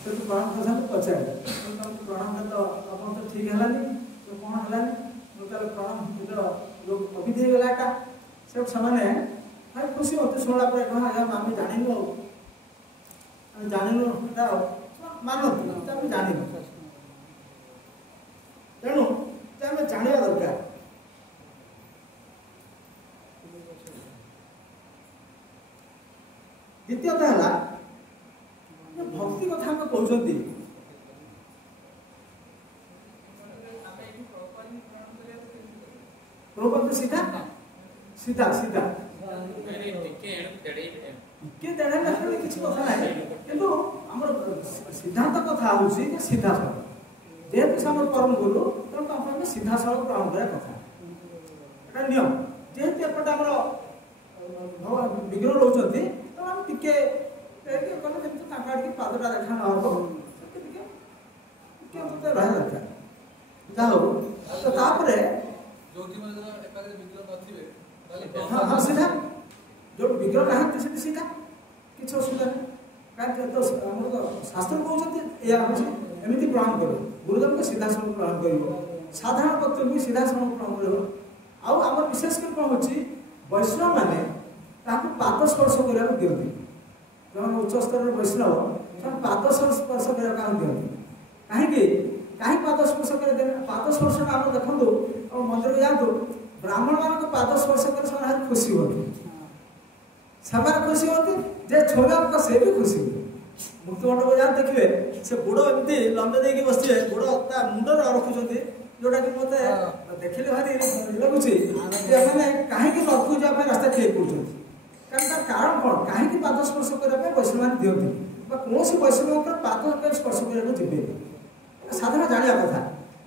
से तो प्रणाम कथा पचारे तुमको प्रणाम तो अपन तो ठीक है तो कौन है मुझे प्रणाम लोग अभिधेय गलाटा सब सामने भाई खुशी होते शुणला पर कह आम जानू जानू मानती आम जानू तेणु आम जानवा दरकार द्वितीयतः है भक्ति कथा हम कहते प्रभुपद सीधा सीधा सीधा टिके देढ़ किसी कथा ना कि सिद्धांत कथा हूँ सीधा सड़क जेहेतु से आम परम गुरु तेनाली सीधा सड़क ग्रहण करा कथा नियम जेहेतु एपटे आम विग्रह रोचे तो आम टिके पादटा देखा न हो रहा दरकार जहाँ तो तापर हाँ सीधा जो विग्रह ना सीधा किसी असुविधा नहीं तो शास्त्र कहते एमती प्रणाम कर गुरुदेव को सीधा सड़क प्रणाम कर साधारण भक्त भी सीधा सड़क प्रणाम कर आम विशेषकर कौन हो वैष्णव मैंने पाद स्पर्श करने दिखती जो उच्च स्तर वैष्णव पाद स्पर्श करने दिखती कहीं पाद स्पर्श कर पाद स्पर्श आम देखो मंदिर जातु ब्राह्मण मान पाद स्पर्श कर खुशी होती से खुशी होती जे छोड़ा से भी खुशी हुए मुक्त मंडप जहाँ देखिए से गोड़ एमती लंबे देकी बसवे गोड़ मुंडर रखुच्च जोटा कि मत देखिले भारी लगुच कहीं लघु जावाई रास्ता ठीक कर कारण कौन कहीं पाद स्पर्श करने वैष्णव मान दिखती कौन वैष्णव पाद स्पर्श करने जी साधारण जाना कथा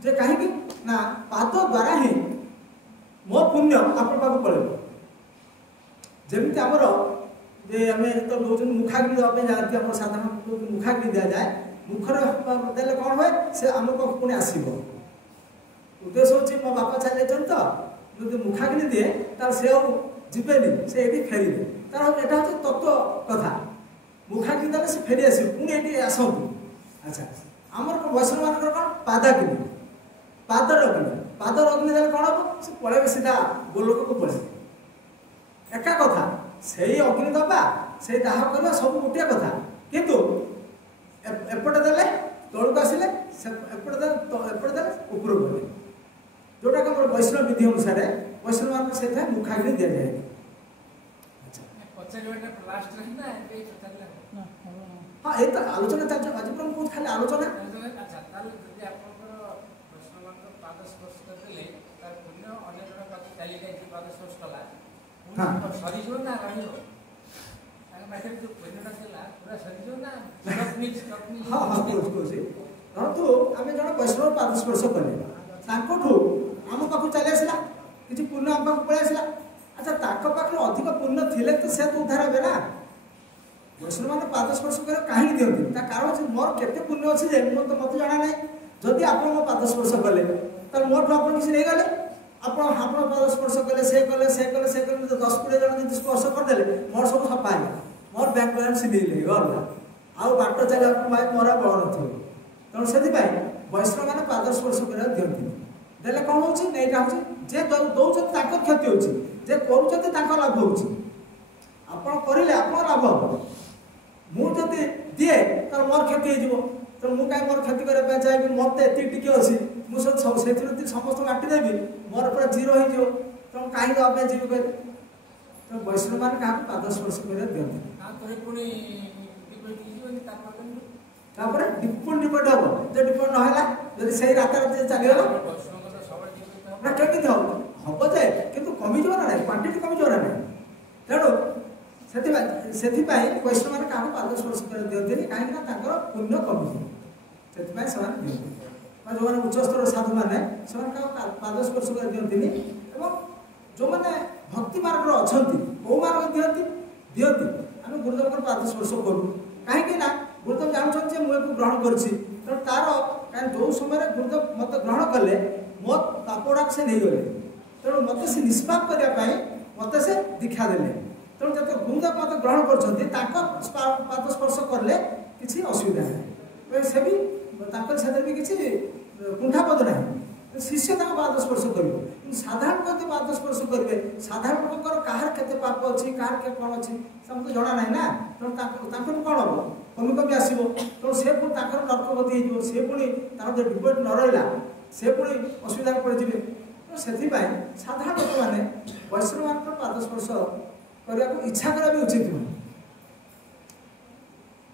जे कहीं ना पाद द्वारा ही मो पुण्य आप पड़े जमी आमर जे आम तो दौन मुखाग्नि देवाई जाती आम साधारण मुखाग्नि दि जाए मुखर देले कौन हुए से आम पाख पुणी आसब उद्देश्य हूँ मो बापा चल तो जो मुखाग्नि दिए तार से जीवेनि से ये फेरबे तार यहाँ हूँ तत्व कथा मुखाग्नि देने से फेरी आस पुणी ये आसतु अच्छा आमर वैष्णव मान कौन पादाग्नि पादर अग्नि पादर अग्नि देने कौन हम से पलैबे सीधा गोलोक को पलैबे एका कथा से अग्नि दबा से दाह करवा सब गोटे कथा किंतु एपटे देले तौक आसिले एपटे देले ऊपर गले जोटा कि वैष्णव विधि अनुसार वैष्णव मान से मुखाग्नि दि जाए हाँ ये तो आलोचना चलते आज बहुत खाली आलोचना हाँ हाँ तो आम जन वैष्णव पाद स्पर्श कले आम पाक चली आसला कि पुण्य आम पाक पलि आसला अच्छा पाखे अधिक पुण्य थे तो से तो उद्धार हे ना वैष्णव मैंने पाद स्पर्श कर कहीं दिखती कारण मोर केते पुण्य अच्छे तो मत जाना ना जदि आप मो पाद स्पर्श कले तो मोटू आप किसी नहीं गले आप पाद स्पर्श कले से कले से कले से कले 10-20 जन जी स्पर्श करदे मोर सब सफा है मोर बैंक बालांस मिले गला आउ बाट चल मोर बल न तेणु से वैष्णव मैंने पाद स्पर्श कर दिखती देले कौन हो नईटा हूँ जे दौरान क्षति हो जे कर लाभ हो करें आप लाभ हम मुझे दिए तो मोर क्षति हो तो मुझे कहीं मोर क्षति करने चाहिए मत टी अच्छी मुझे समस्त बांटी देवी मोर पूरा जीरो हो तो कहीं देवाई जी कह तो वैष्णव मान क्या पाद स्पर्श कर दिखती डिपोट डिपोट हम जो डिपोट ना जब से रात चलीगला ना केमी हम हम जे कि कमिज ना ना क्वांटिटी कमिज ना ना तेणु से वैष्णव मैंने क्या पाद स्पर्श कर दिखती कहीं पुण्य कमी से दिखती जो मैंने उच्चस्तर साधु मैंने पाद स्पर्श कर दिखती जो मैंने भक्ति मार्ग अच्छा कौ मार्ग दिखती दिखती आम गुरुदेव पाद स्पर्श करूँ कहीं गुरुदेव जानते मुझे ग्रहण कर तार कहीं जो समय गुरुदेव मत ग्रहण कले मो पापड़ा से नहीं गले तेणु मत से निष्पाप करने मत से दीक्षा देले तेणु जो गुरुदेव मत ग्रहण कर पाद स्पर्श कले किसी असुविधा नहीं से भी भी किसी कुंठापद ना शिष्य पाद स्पर्श कर साधारण कति पाद स्पर्श करेंगे साधारण लोक कहार के पाप अच्छी कहार के कौन अच्छी समझे जना ना ना तेणु कौन हम कमी कमी आसो तेणु से पुणी नर्कगति हो सी पुणी तार जो डिपोट न रहा से पुणी असुविधा पड़े से साधारण लोक मैंने वैष्णव मान पाद स्पर्श करने को इच्छा करा भी उचित नुह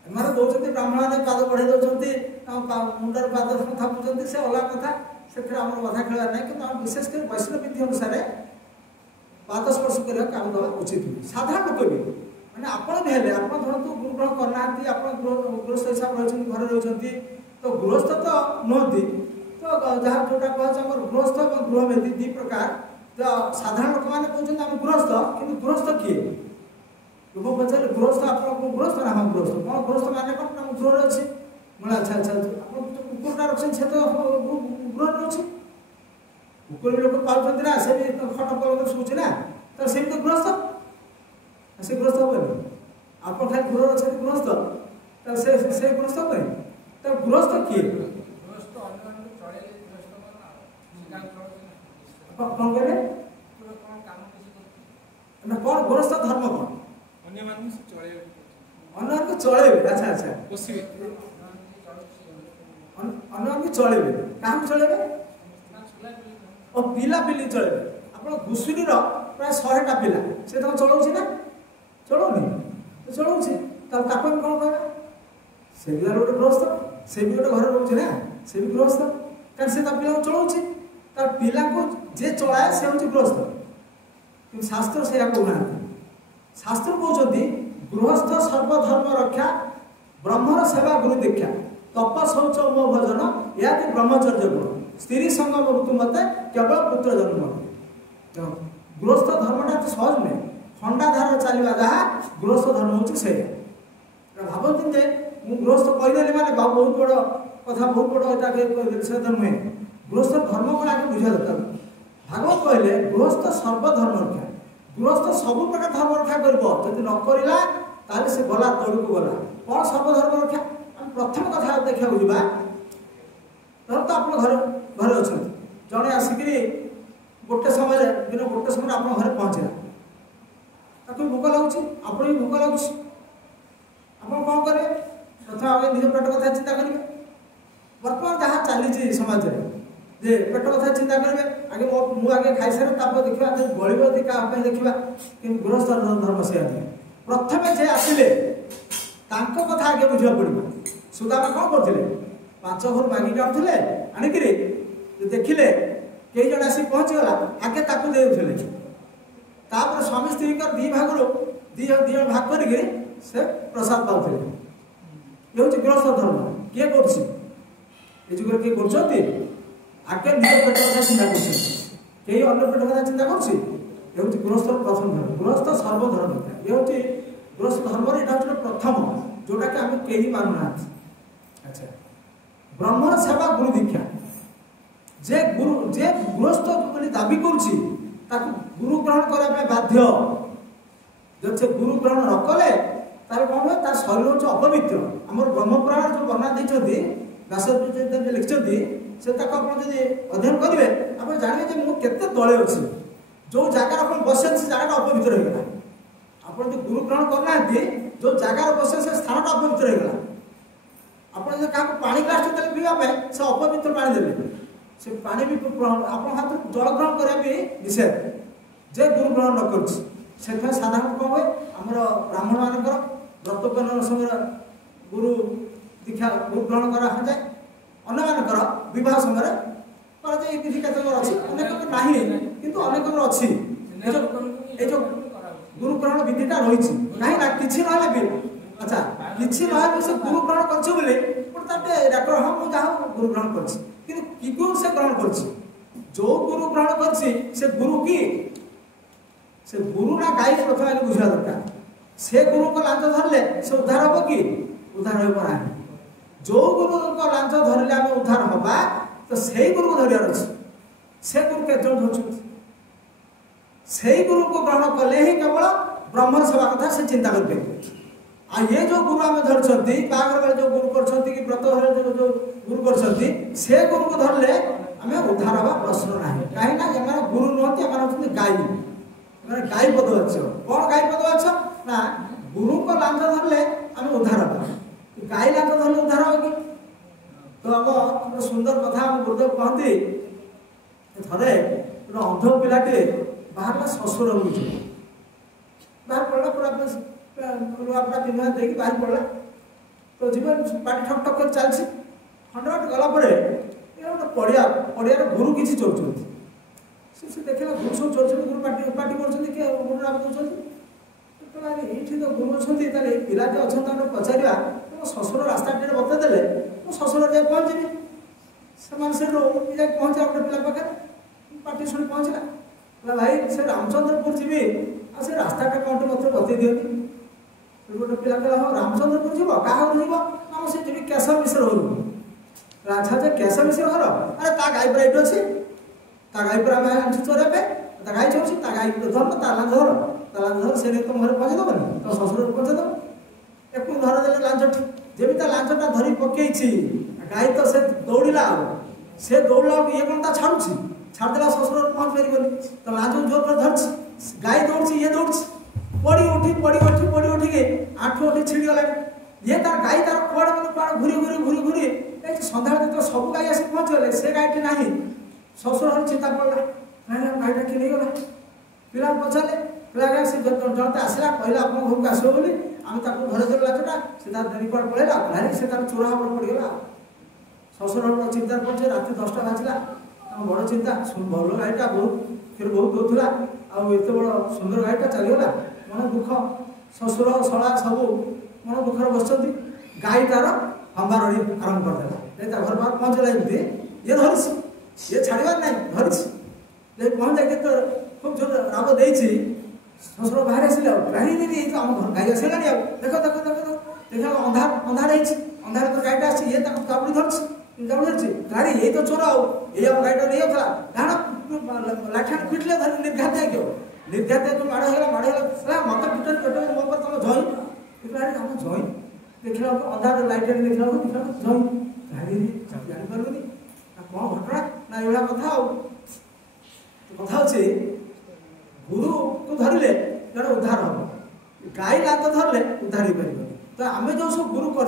एम दौरान ब्राह्मण मैंने पाद बढ़े दौरान मुंडर पाद थापुं से अलग कथा से बाधा खेलार ना कि विशेषकर वैष्णव विधि अनुसार पाद स्पर्श करने काम देवा उचित नुह साधारण लोक भी मैंने आपड़ भी हेल्ले आप धरतु गुरु ग्रहण करना आप गृहस्थ हिसाब रही घर रही तो गृहस्थ तो नुहति तो जहाँ जोटा कह गृहस्थ और गृहमेधी दी प्रकार तो साधारण लोक मैंने कहते हैं गृहस्थ कि गृहस्थ किए लोग पचारे गृहस्थ आप गृहस्थ ना हाँ गृहस्थ कौन गृहस्थ मैंने कौन गृह अच्छे मैं अच्छा अच्छा आप कुकुरटा रखते से तो गृह अच्छे कुकुर भी लोग पाँच ना से भी खट पल शुचे ना तो से भी तो गृहस्थ से गृहस्थ हेनी आप खाली गृह अच्छे गृहस्थ तो से गृहस्थ हे तो गृहस्थ किए कौन कहले कौन गृहस्थ धर्म कौन अन्य चलेबे अच्छा अच्छा अन्य चलेबे क्या चलेबे और पिला पिली चलेबे आप घुसुरी प्राय 100टा पिला से तुम चलाऊँ ना चलाऊनी तो चलाऊँ तब कौन कह से भी गोटे गृहस्थ से भी गोटे घर रोचे ना से भी गृहस्थ कारण से पिला चलाऊँ तार पिला को जे चलाए से हूँ गृहस्थ कि शास्त्र से कहना शास्त्र कहते गृहस्थ सर्वधर्म रक्षा ब्रह्मर सेवा गुरु दीक्षा तप शौच मो भजन या ब्रह्मचर्य गुण स्त्री संगम ऋतु मत केवल पुत्र जन्म गृहस्थ धर्मटा तो सहज नुहे खंडाधार चलवा जहाँ गृहस्थ धर्म हूँ से भावती जे मुझे गृहस्थ कहीदेली मैंने बहुत बड़ कथा बहुत बड़ा से तो नुहे गृहस्थ धर्म को आगे बुझा दरकार भागवत कहले गृहस्थ सर्वधर्म रक्षा गृहस्थ सब प्रकार धर्म रक्षा कर न करा से गला तौड़ को गला कौन सर्वधर्म रक्षा आम प्रथम कथा देखा जा धर तो आप घर घर अच्छा जड़े आसिक गोटे समय दिन गोटे समय आप घर पहुँचला ताकि भोक लगुच आप भोक लगुच आप कौन करेंगे प्रथम आगे निज पेट कथा चिंता करेंगे बर्तमान जहाँ चली समाज में जे पेट कथा चिंता करेंगे आगे मुझे खाई सारे देखा गरीब क्या देखा कि गृहस्थ धर्म से प्रथम जे आसिले कथा आगे बुझा पड़ो सुदामा कौन करते 5 घर मांगिक आनुले आणिक देखिले कई जन आसिक पहुँचीगला आगे ताकू देउथिले तापर स्वामी स्त्री दी भाग दी भाग करके से प्रसाद पाते ये हूँ गृहस्थ धर्म किए कर किए कर आगे निज पेट कथा चिंता कई अन्य पेट कथा चिंता कर गृहस्थ प्रथम धर्म गृहस्थ सर्वधर्म ये हूँ गृहस्थ धर्म यहाँ प्रथम जोटा कि आम कहीं मानुना अच्छा ब्रह्मण सेवा गुरु दीक्षा जे गृहस्थ दाबी कर गुरु ग्रहण करने बाध्य जब से गुरु ग्रहण न कले तार कौन हुए तार शरीर हूँ अपवित्र आम ब्रह्मपुराण जो वर्णना देते व्यास लिखिं से आप अध्ययन करेंगे आप जानवे मुझे तले अच्छी जो जगार आप बसे से जगह अपवित्र होगा आप जो गुरु ग्रहण करना जो जगार बसे से स्थान अपवित्र होगा आप क्या पानी ग्लास देते पीवाई से अपवित्र पा देते से पा भी आप हाथ जल ग्रहण करने भी निषेध जे गुरु ग्रहण न कर साधारण कौन हुए आम ब्राह्मण मान व्रतोपन समय गुरु दीक्षा गुरु ग्रहण कराए अन्य मानकर विवाह समय विधि केत अच्छी अनेक ना कि अनेक अच्छी जो गुरु ग्रहण विधिटा रही ना कि ना भी अच्छा कि ना से गुरु ग्रहण कर डाक्टर हाँ मुझे जहाँ गुरु ग्रहण कर गुरु से ग्रहण कर जो गुरु ग्रहण कर गुरु की से गुरु ना गाई प्रथम आगे बुझा दरकार से गुरु को लांच धरले से उद्धार हम कि उद्धार हो जो गुरु को लांच धरले आम उद्धार हवा तो से गुरु को धरियार अच्छे से गुरु के धर से गुरु को ग्रहण कले ही केवल ब्रह्म सेवा कथा से चिंता कर आ ये जो गुरु आम धरती बाहर बेले जो गुरु कर कि व्रत जो जो गुरु कर से गुरु को धरले आम उद्धार हवा प्रश्न ना कहीं गुरु नुहति हूँ गाई गाई पदवाच्य कौन गाई पदवाच्य ना गुरु को लांच धरले आम उद्धार हवा गाई लांच धरले उद्धार हम कि तो आम सुंदर कथा आम गुरुदेव कहते थे अंध पिलाटे बाहर शशुर बाहर पड़ा पूरा लुआपड़ा पिंधा देखिए बाहर पड़ा तो जीवन पाटी ठक ठक कर चलती खंड बाट गला गोटे पड़िया पड़ियार गुरु किसी चोर से देखा गुरु सब चोर गुरु पाटी पाटी कर गुरु नाम दौरान ये तो गुरु अच्छा पिलाटे अच्छा पचारा तुम शशुर रास्ता बतईदे मो शशुर जाए पहुँची से पहुँचा गोटे पिला पाखे पाटी शुणी पहुँचला भाई से रामचंद्रपुर जी आ से रास्ताटा कौन मत बतई दिखती गोटे पिला कहला हाँ रामचंद्रपुर जीव क्या जीव आम से जी केशव मिश्र घर अच्छा जे केशव मिश्र घर अरे ता गाई पर ये अच्छी ता गाई पर आम चोरा ता गाई चौसी ता गाई धर ता लांच धर से तुम घर पहुँचे देवनि तुम शशुर पहुँचे देव एक धर दे लांच जमी लांचटा धरी पकई गाई तो से दौड़ा से दौड़ा ये कौन ता छाड़ुची छाड़देला शशुर पहुँच पारे तो लांच जोर कर धरची गाई दौड़ी ये दौड़ी पड़ी उठी आठू उठी छिड़ी गला ये तार गाई तार कौड़ मैंने घूरी घूरी सन्ध्या जो सब गाई आस पहुँचगले से गाईटी ना शशुर हर चिंता पड़ा गाईटा किए नहीं गला पिला पचारे पिला गाई से जनता आसला कहला आप घर को आसो बोली आम घर देव लाचटा से रिकॉर्ड पड़ेगा भारी से चोरा पड़गला शशुर चिंता पड़े रात 10टा बाजला बड़ चिंता भल गाईटा बहुत फिर बहुत दौला आते बड़ सुंदर गाईटा चलीगला मन दुख शशुर शला सब मन दुखर बस गाई तार हंबार आरंभ करदेला घर पाक पहुँचला एमती ये धरी ये छाड़बार ना धरी पहुँच जाए तो खूब जो राग दे शशुर बाहर आसिले गाड़ी आम घर गाई आसला देख देख देख देखा अंधार अंधार अंधार तो गाईटा आसी ये काबुड़ी धरती गाड़ी ये तो चोर ये गाईटा नहीं होता डाण लाठा पिटले धर निर्घात क्यों निर्घात तो माड़ मत पिट पेट मो पर तुम झई आम झई देखला अंधार लाइट देखला झई गाड़ी जापारे कौन घटना ना ये कथा कथा अच्छे गुरु को धरले जड़े उद्धार हम गाई लात धरले उद्धार हो पार तो आम जो सब गुरु कर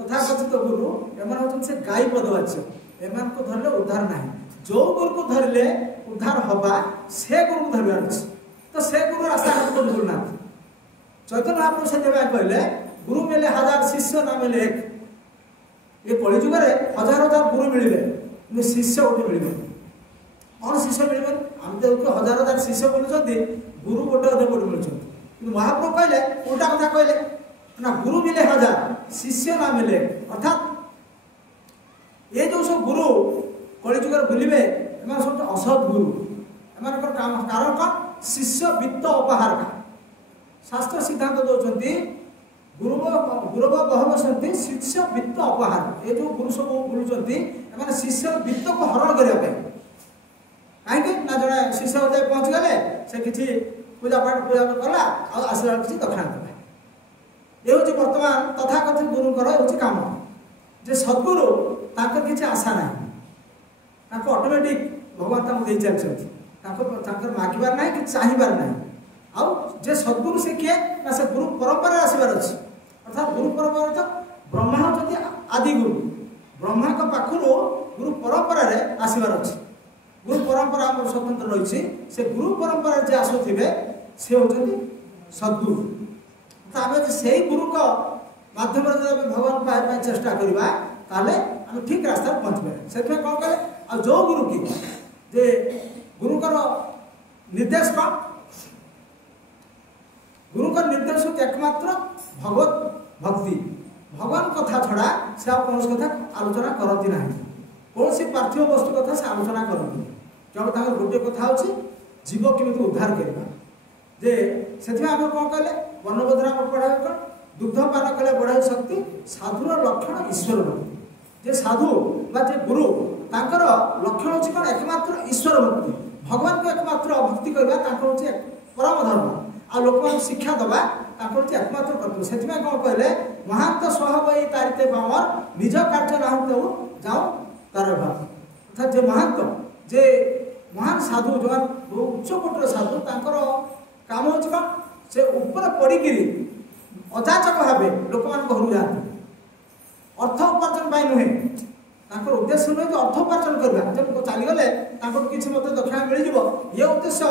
तथा कथित गुरु एम से गाई पदवाच्य एम को धरले उद्धार ना जो गुरु को धरले उद्धार हवा से गुरु को धरवार अच्छे तो से गुरु रास्ता हाथ को भूलना चैतन्य महाप्रभु से कहले गुरु मिले 1000 शिष्य ना मिले एक ये कलिजुग हजार हजार गुरु मिले शिष्य गोटे मिले कौन शिष्य मिले आम तो 1000 शिष्य बोलुंट गुरु गोटे अधे गोटे मिलुंट महाप्रभु कहले उल्टा कथा कहले ना गुरु मिले 1000 शिष्य ना मिले अर्थात ये जो सब गुरु कलिजुग बुलवे एम सब असत गुरु एम कारण कौन शिष्य वित्त अपहार का शास्त्र सिद्धांत दौरान गुरु बहव सन्ति शिष्य वित्त अपहार ये जो गुरु सब बुलूँ शिष्य वित्त को हरण करने कहीं ना जड़े शिष्य जाए पहुँच गले से किसी पूजा पाठ पूजा कला आसला किसी दक्षिणा देला ये हूँ बर्तमान तथाकथित गुरुंर हूँ कम जे सद्गुरु ताकर किसी आशा ना ऑटोमेटिक भगवान दे चलते मागिबार ना कि चाहिबार ना आउ जे सद्गुरु से किए ना से गुरु परंपरा आसबार अच्छे अर्थात गुरु परंपरा तो ब्रह्मा होती आदि गुरु ब्रह्मा का पाखु गुरु परंपरा आसबार अच्छे गुरु परंपरा आम स्वतंत्र रही से गुरु परंपरा जे आसुवे से होती सद्गुरु तो आम से गुरु का माध्यम भगवान पाइबा चेष्टा करवा आम ठीक रास्ता पहुँच पाए से कौन कहे आ जो गुरु की जे गुरुकर निर्देश कौन गुरुकर निर्देश एकमात्र भगवत भक्ति भगवान कथा छड़ा से कौन कथा आलोचना करती ना कौन सी पार्थिव वस्तु कथा से आलोचना करती केवल गोटे कथा होची जीव केमी उद्धार करवा जे से आम कौन कहले वर्णबोधरा पढ़ा कौन दुग्धपान कले बढ़ाई शक्ति साधुर लक्षण ईश्वर भक्ति जे साधु बा जे गुरु तांकर लक्षण होची कौन एकमात्र ईश्वर भक्ति भगवान को एकमात्र भक्ति करवा तांकर होची परम धर्म आ लोक शिक्षा दबा एकमात्र कर्तव्य से कौन कहले महांत स्वभाव तारिते पावर निज कार्य ना जाओ तार भाव अर्थात जे महांत जे महान साधु जो उच्च कोटर साधु तांकर काम हो से ऊपर पड़ी अजाचक भाव लोक मान घर जाती अर्थ उपार्जन नुहे उद्देश्य नुहे अर्थ उपार्जन करवा जब चलीगले किसी मत दक्षिणा मिल ये उद्देश्य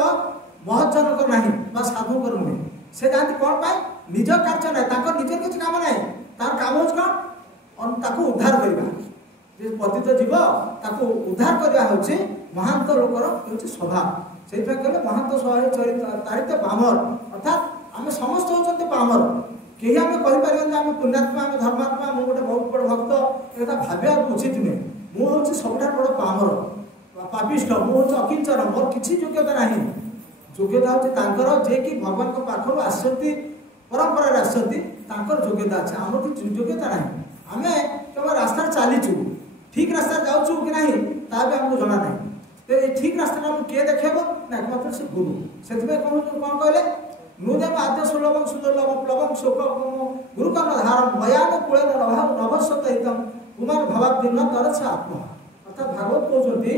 महजनकर ना साधुकर नुहे से जाती कौन पाए निज कार्य ना निजर किसी काम ना तार काम हो कौन उद्धार करवा पतित जीव ताको उद्धार करवा हूँ महांत लोकर हूँ स्वभाव से कहले महांत स्वभाव तारित पामर अर्थात आम समस्त होती पामर कहीं आम कहीपर आम पुण्यात्मा आम धर्मात्मा मुझे गोटे बहुत बड़ भक्त एक भाविया उचित नुहे मुझे सबुठ बड़ पामर पापिष्ठ मुझे अकिंचन मोर किसी योग्यता ना योग्यता हूँ जे कि भगवान पाखर आसती परंपरा आसती योग्यता अच्छे आम योग्यता ना आम केवल रास्ता चलीचु ठीक रास्ता जाऊँ कि नहीं ता भी आमको जना ना तो ये ठीक रास्ता किए देखेब ना एकमात्र से गुरु से कौन कहले नूदेव आद्य सुलभम सुदुर्लभम प्लवम शोकम गुरुकर्म धारम मयान कूल नभस्वत हितम कुमार भावाब्दीर्ण तरत से आत्मा अर्थात भागवत कहते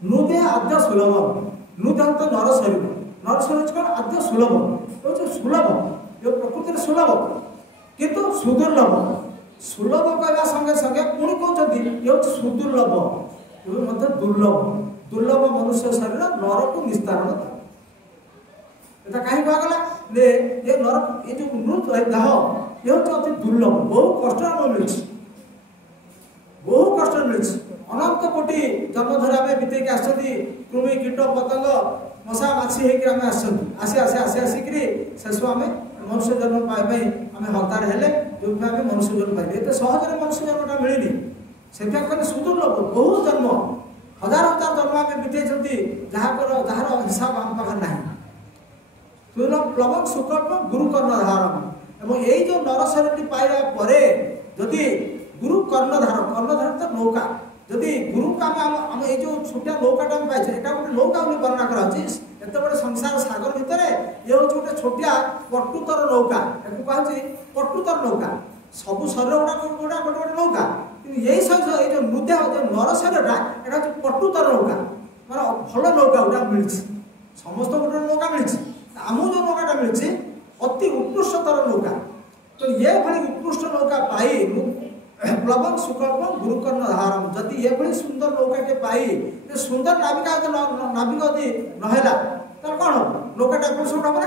नूदे आद्य सुलभम नूदे तो नर शरीर कौन आद्य सुलभ सुलभ ये प्रकृति सुलभ किंतु सुदुर्लभ सुलभ कहवा संगे संगे पुणी कहते ये हूँ सुदुर्लभ ये दुर्लभ दुर्लभ मनुष्य शरीर नर को निस्तारण कहीं कहगला ये नर ये जो मृत देह ये हूँ अति दुर्लभ बहु कष्ट मिली बहु कष्ट मिली अनंत कोटि जन्म धर आम बीतेक आसती कृमि कीट पतंग मशा माछी होकर आसी आसी आसी आसिक शेष आम मनुष्य जन्म पाइबा आम हतार हेले जो मनुष्य जन्म पाइले एत सहज मनुष्य जन्मटा मिलनी से कहते सुदुर्लभ बहुत जन्म हजार हजार जन्म आम बीते जार हिसाब आम पाखे ना प्लवक सुकल्प गुरु कर्णधारम और यही जो नर शरीर पाइबा परे जदि गुरु कर्णधार तो नौका जदि गुरु का आम ये जो छोटिया नौकाटा पाई यहाँ गोटे नौका वर्णना करते बड़े संसार सागर भितर ये हूँ गोटे छोटिया पटुतर नौका या कहे पटुतर नौका सब शरीर गुड़ा गोटे गोटे नौका यही ये जो नृत्य जो नर शरीरटा यहाँ पटुतर नौका मैं भल नौका गुड़ा मिली समस्त गोटे नौका मिली आमू जो नौकाटा मिली अति उत्कृष्टतर नौका तो ये भाई उत्कृष्ट नौका पाई प्लवक सुकल्प गुरुकर्ण धारम जदि ये भाई सुंदर नौकाटे पाई सुंदर नाविका नाविक यदि नहला तार कौन हम नौकाटा एपट सेपट हम ना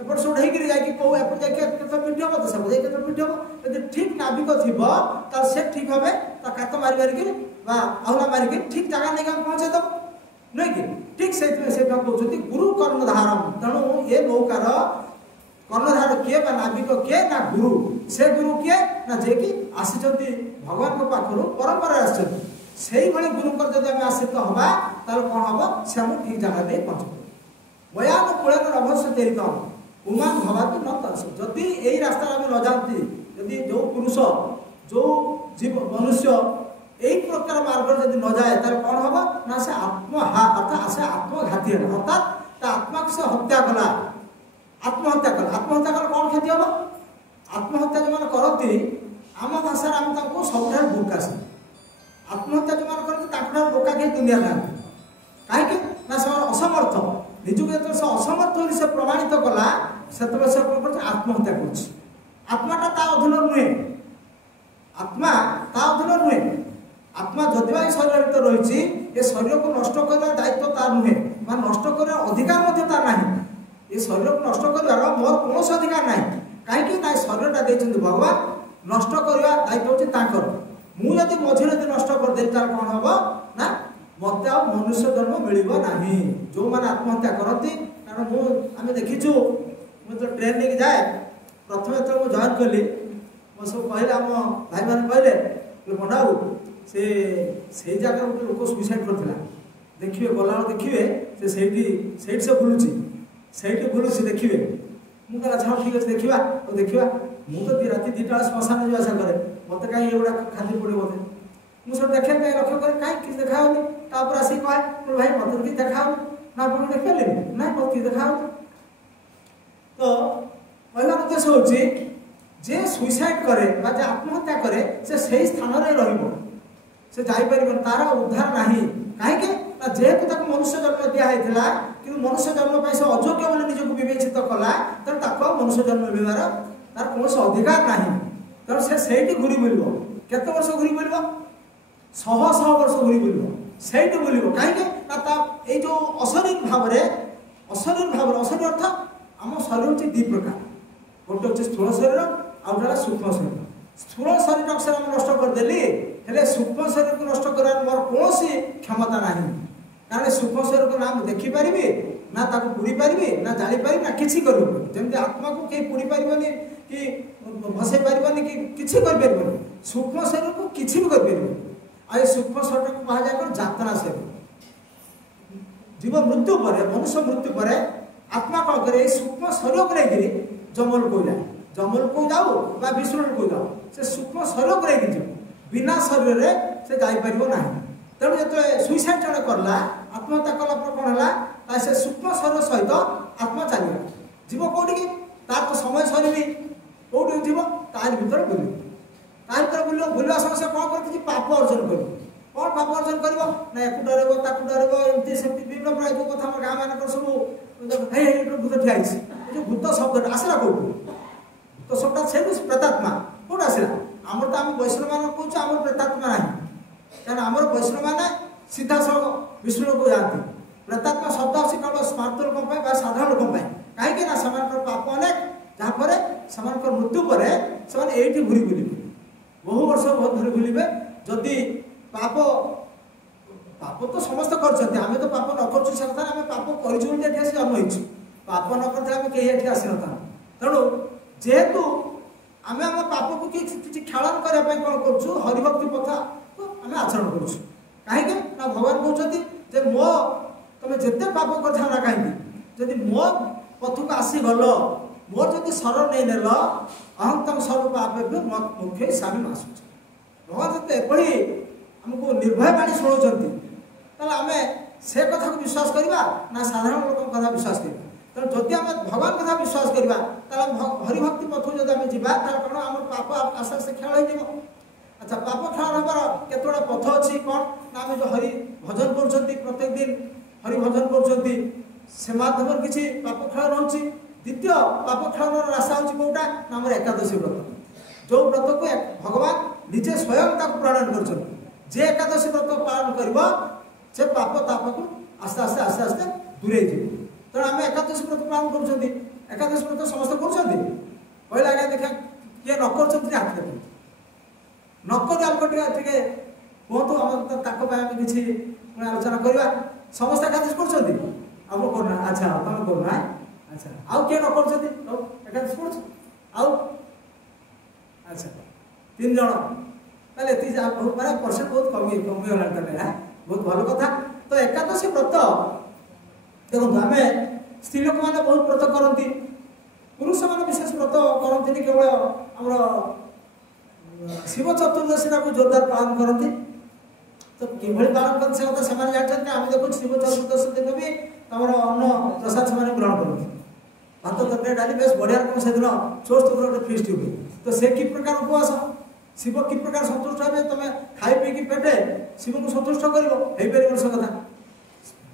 एपट सेपट होकर जापट पिट हम तो सब जाए पिट हम यदि ठीक नाविक थी तार से ठीक भाव कात मारी मारिक आहला मारिक ठीक जगह नहीं पहुँचेदेव नहीं कि ठीक से कहते गुरु कर्णधारम तेणु ये नौकार कर्णधार किए नाविक किए ना गुरु से गुरु किए ना जे कि आसी भगवान पाखर परंपरा आसई गुरुकर जब आम आश्रित हवा कौन हम से आम ठीक जगह नहीं पहुँच वयान कूल नभस्य चरित उमान भवाती न तरस जदि यही रास्ता आम न जाती यदि जो पुरुष जो जीव मनुष्य यही प्रकार मार्ग जब न जाए तार कौन हम ना से अर्थात से आत्मघाती है अर्थात आत्मा से हत्या कला आत्महत्या कल कौन क्षति हम आत्महत्या जो मैंने करती आम भाषा आम सबुठ बोका से आत्महत्या जो मैंने करते बोका कहीं दुनिया ना कहीं ना से असमर्थ निजुक जो से असमर्थ हो से प्रमाणित कला से कौन कर आत्महत्या कर आत्माटा ता अधीन नुहे आत्मा ता अधीन नुहे आत्मा जदिवा शरीर भर रही ये शरीर को नष्ट करने दायित्व तार नुहे नष्ट करने अधिकार तार ना ये शरीर को नष्ट कर मोर कौन अधिकार ना कहीं शरीरटा देखते भगवान नष्ट करवा दायित्व होकर मुझे मझे नष्ट करदे तार कौन हम ना मत मनुष्य जन्म मिलना जो मैंने आत्महत्या करती कारण आम देखीचु मुझे ट्रेन लेके जाए प्रथम जो मुझे जॉइन कली मो सब कहले आम भाई मैंने कहले पंडा बाबू से जगह गोटे लोक सुइसाइड करता देखिए गला देखिए से बुलूची से बुलूसी देखिए मुझे कहला अच्छा ठीक अच्छे देखा तो देखा मुझे राति 2टा श्मशान जो आशा करे मत कहीं एगुड़ा खातिर पड़े मत मुझे देखे कहीं लक्ष्य करे कहीं किसी देखाऊनी तापर आसिक कहे भाई मत किसी देखाऊनी ना आप देख पारे ना मत किसी देखाऊनी तो कहवार उद्देश्य होची जे सुइसाइड करे बा जे आत्महत्या करे से सही स्थान रे रहिबो से जाई परिबन तार उद्धार नाही काहे के ना जेहेतु ताको मनुष्य जन्म दिया हैथिला कि मनुष्य जन्म पाइ से अयोग्य बोले निजको विवेचित कला त ताको मनुष्य जन्म लेबार तार कोनोस अधिकार नाही तर से सेठी घुरी बुलबो केते वर्ष घुरी बुलबो 100 वर्ष घुरी बुलबो सेठी बुलबो काहे के ना ता ए जो अशरीर भाव रे अशरीर अर्थ हम शरीर होची दी प्रकार गोटे होची स्थूल शरीर आउ जरा सूक्ष्म शरीर स्थूल शरीर अक्षर हम नष्ट कर देली हेले सूक्ष्म शरीर को नष्ट करार मोर कोनोसी क्षमता नाही कारण सूक्ष्म शरीर को नाम देखि परिबे ना ताको पुरी परिबे ना जाली परिबे ना किछि करबो जेमते आत्मा को के पुरी परिबनी कि भसे परिबनी कि किछि कर परिबनी सूक्ष्म शरीर को किछि भी कर परिबे आय सूक्ष्म शरीर को कहा जाय कर जातना शरीर जीव मृत्यु पर मनुष्य मृत्यु पर आत्मा का करे सूक्ष्म शरीर को लेकरी जमल को जाए जमल को जाओ बा विष्णु को जाओ से सूक्ष्म शरीर को लेकरी जो बिना शरीर रे से जाई परिबो नाही तेणु जते सुइसाइड जण करला आत्महत्या कला पर कोन हला ता से सूक्ष्म शरीर सहित आत्मा चली जीव कोठी की तार तो समय सरीबी कोठी जीव तार भीतर बुली तार भीतर बुलवा समस्या कोन करती पाप अर्जन करी कोन पाप अर्जन करबो ना एकु डरबो ताकु डरबो एमती से विभिन्न प्रकार को कथा गां मान कर सब हे हे भूत ठियाइछि जो भूत शब्द आसला को तो शब्द से प्रेतात्मा कोन आसला हमर त हम वैष्णव मान कहूछ हमर प्रेतात्मा नाही कारण हमर वैष्णव माने सीधा सब विष्णु को जानती प्रेतात्मा शब्द आसी केवल स्मार्त लोक पाए बा साधारण लोक पाए काहे के ना समान पाप अनेक जहाँ पर समान मृत्यु पर समान एठी घुरी बुलिबे बहु वर्ष धरि बुलिबे जदि पाप पाप तो समस्त करछथि हमें तो पाप न करछु से କଥା हमें पाप करछु बोली एठी आसी जन्म होइछु पाप न करथे हमें केही एठी आसी नता तेणु जेहेतु आमे हम पाप को किछि खेलन करे पय कोन करछु हरि भक्ति पथा आमे आचरण करछु काहे के ना भगवान कहउछथि जे मो तमे जते पाप करथा ना काहे जदि मो पथ को आसी गलो मोर जदि शरण नै नेल अहं तम सर्व पापेभ्यो मुख्य सामी मासु भगवान जते पढी हमको निर्भय बाणी सुनाउछथि तले आमे से कथा को विश्वास करिबा ना साधारण लोक कथा विश्वास करिबा तो जदि आमे भगवान कथा विश्वास करिबा तले हरि भक्ति पथ जदि आमे जिबा तार कारण हमर पाप आशा से खेल होई जिवो अच्छा पाप खेल हबार केतोडा पथ अछि कोन ना आमे जो हरि भजन करछथि प्रत्येक दिन हरि भजन करछथि से माध्यम किछि पाप खेल रहउछि द्वितीय पाप खेलर रास्ता होछि कोटा ना हमर एकादशी व्रत जो व्रत को भगवान निजे स्वयं ताको प्रणयन करछथि जे एकादशी व्रत पालन करबो से पाप ताप को आस्ते दूरे जिवो तो आम एकादशी व्रत पालन करुँच एकादशी व्रत समस्त कर कहला आगे देखा किए न कर हाथ देख नकर आम टे कहतु आम किसी आलोचना करवा समस्त एकादशी करना अच्छा तुम करना अच्छा आउ किए न कर एकादशी कर अच्छा 3 जन बहुत मारे परसेंट बहुत कमीगला बहुत भल कथा तो एकादशी व्रत देखो आम स्त्री लोक मैंने बहुत व्रत करती पुरुष मैंने विशेष व्रत करते केवल आम शिव चतुर्दशी को जोरदार पालन करती तो किभली पालन करते से कथा जानते आम देखो शिव चतुर्दशी दिन भी तुम अन्न प्रसाद से ग्रहण करती भात तरकारी डाली बेस बढ़िया रकम से दिन चौस्त गोटे फीस्ट हुए तो से कि प्रकार उपवास शिव कि प्रकार सन्तुष्ट हे तुम खाई पी पेटे शिव को सन्तुष्ट कर से कथा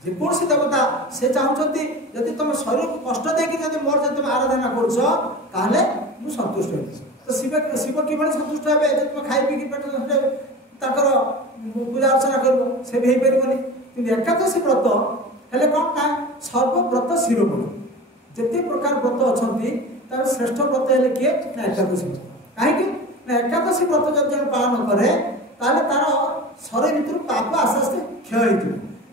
जेकोसी देवता से चाहते जदि तुम शरीर को कष्ट देखिए मोर जब तुम आराधना कर सन्तुष्ट तो शिव शिव कि सन्तुष्ट हे तुम खाई पी पेट पूजा अर्चना कर से भी पारे कि एकादशी व्रत हेल्ले कौन ना सर्वव्रत शिरोमणि जिते प्रकार व्रत अच्छा श्रेष्ठ व्रत है किए ना एकादशी व्रत कहीं एकादशी व्रत जब जन पालन करे तार शरीर भर पाप आस्ते आस्ते क्षय हो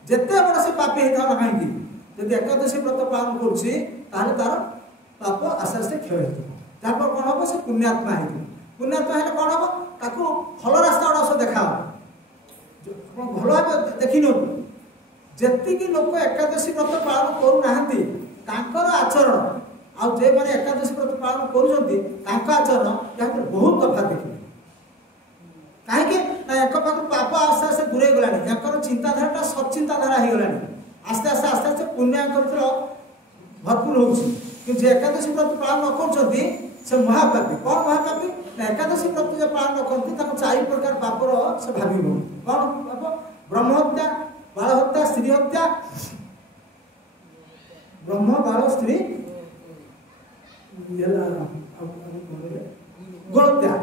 जिते बड़ा से पापी होता ना कहीं जब एकादशी व्रत पालन कर तार पाप आस्ते आस्ते क्षय हो जहाँपर कौन हम से पुण्यात्मा हो पुण्यात्मा है कौन हम ताको भल रास्ता गुड़ा सब देखा भल भाव देखी नौ जी लोक एकादशी व्रत पालन करूना आचरण आउ जे मैंने एकादशी व्रत पालन करुँच बहुत तफात देखिए कहीं एक पाख पाप आस्ते आस्ते दूरे गलानी चिंताधारा सचिंताधारा हो गलानी आस्ते आस्ते आस्ते आस्ते पुण्य भरपूर हो कि जे एकादशी व्रत पालन न करछंती से महापापी कौन महापापी ना एकादशी व्रत जे पालन न करती ताको 4 प्रकार पापर से भाबिबो कौन पाप ब्रह्म हत्या बाल हत्या स्त्री हत्या ब्रह्म बाल स्त्री गोहत्या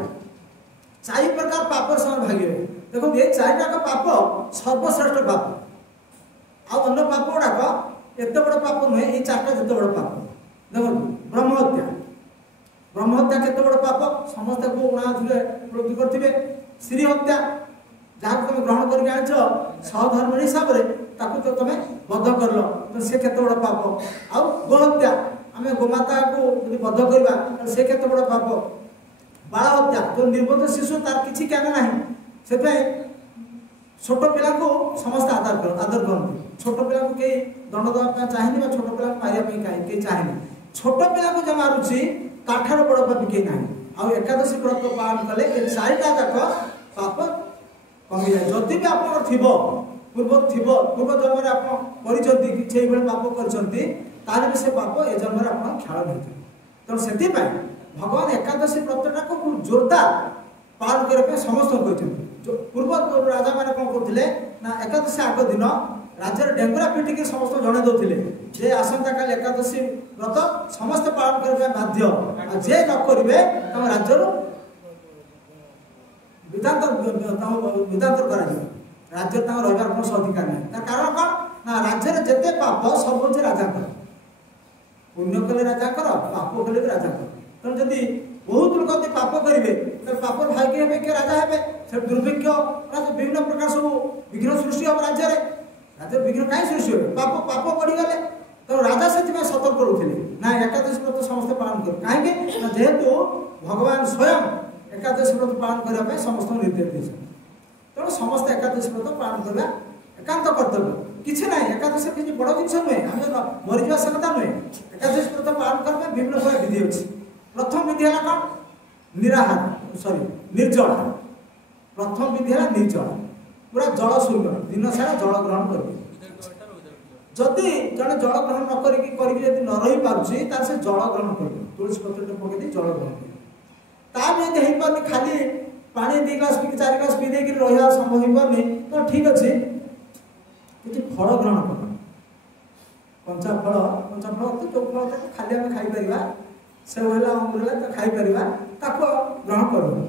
4 प्रकार पाप से भागिबे देखो ये 4 टाक पाप सर्वश्रेष्ठ पाप आ अन्य पाप गुड़ाक एत बड़ पाप नुहे ये 4टा जिते बड़ पाप देखो ब्रह्म हत्या केते बड़ पाप समस्त को उणा थे उपलब्धि करथिबे स्त्री हत्या जहाँ तुम ग्रहण करके आछ सहधर्म हिसाब से ताकू तो तुम बद्ध करल तो से केते बड़ पाप आ गोहत्या आम गोमाता को यदि बद्ध करवा से केते बड़ पाप बाल हत्या तो निर्बोध शिशु तार किछि ज्ञान नाही से छोट पिला को समस्त आदर करते छोट पिला को कई दंड देवा चाहेनि छोट पिला मारिया कहीं चाहेनि छोट पिला को जब मारुछि ताठार बड़ पापी कहीं ना आ एकादशी व्रत पालन कले ए 4टा जाक पाप कमी जाए जदि भी आप पूर्व जन्म आप कर पाप कर से पाप ए जन्म आप ख्याल नहीं तेणु से भगवान एकादशी व्रतटा को जोरदार पालन करने समस्त पूर्व राजा मैंने कौन करते ना एकादशी आग दिन राज्य डेंगुरा पिटिक समस्त जन दौले जे आसंता काल एकादशी व्रत समस्त पालन करने बाध्य जे न करेंगे राज्य विधांतर कर राज्य रही कौन अधिकार नहीं कारण कौन ना राज्य जिते पाप सब हूँ राजा पुण्य कले राजा पाप कले भी राजा तेणु जदि बहुत लोग यदि पाप करेंगे पाप भाई हे किए राजा हे दुर्भिक्ष विभिन्न प्रकार सब विघ्न सृष्टि हम राज्य विघ्न कहीं सृष्टि हो पाप बढ़ीगले तो राजा से सतर्क रोते ना एकादशी व्रत समस्त पालन कर कहीं जेहेतु भगवान स्वयं एकादशी व्रत पालन करने समस्त निर्देश देते तेणु समस्त एकादशी व्रत पालन करवा एकांत कर्तव्य किसी ना एकादशी किसी बड़ जिन नुहे आम मरीजा से कथा नुहे एकादशी व्रत पालन करने विभिन्न प्रकार विधि अच्छी प्रथम विधि है कौन निराहार सॉरी निर्जला प्रथम विधि है निर्जला पूरा जल शून्य दिन सारा जल ग्रहण करेंगे जदि जड़े जल ग्रहण न करी न रही पार्सी से जल ग्रहण कर तुलसी पत्र पकई जल ग्रहण कर खाली पानी 2 ग्लास 4 ग्लास पी दे रहा संभव हो पारनी तो ठीक अच्छे कि फल ग्रहण कर कंचा फल तो जो फल खाली आम खाईपर से अंगूर है तो खाईपर ग्रहण करूँ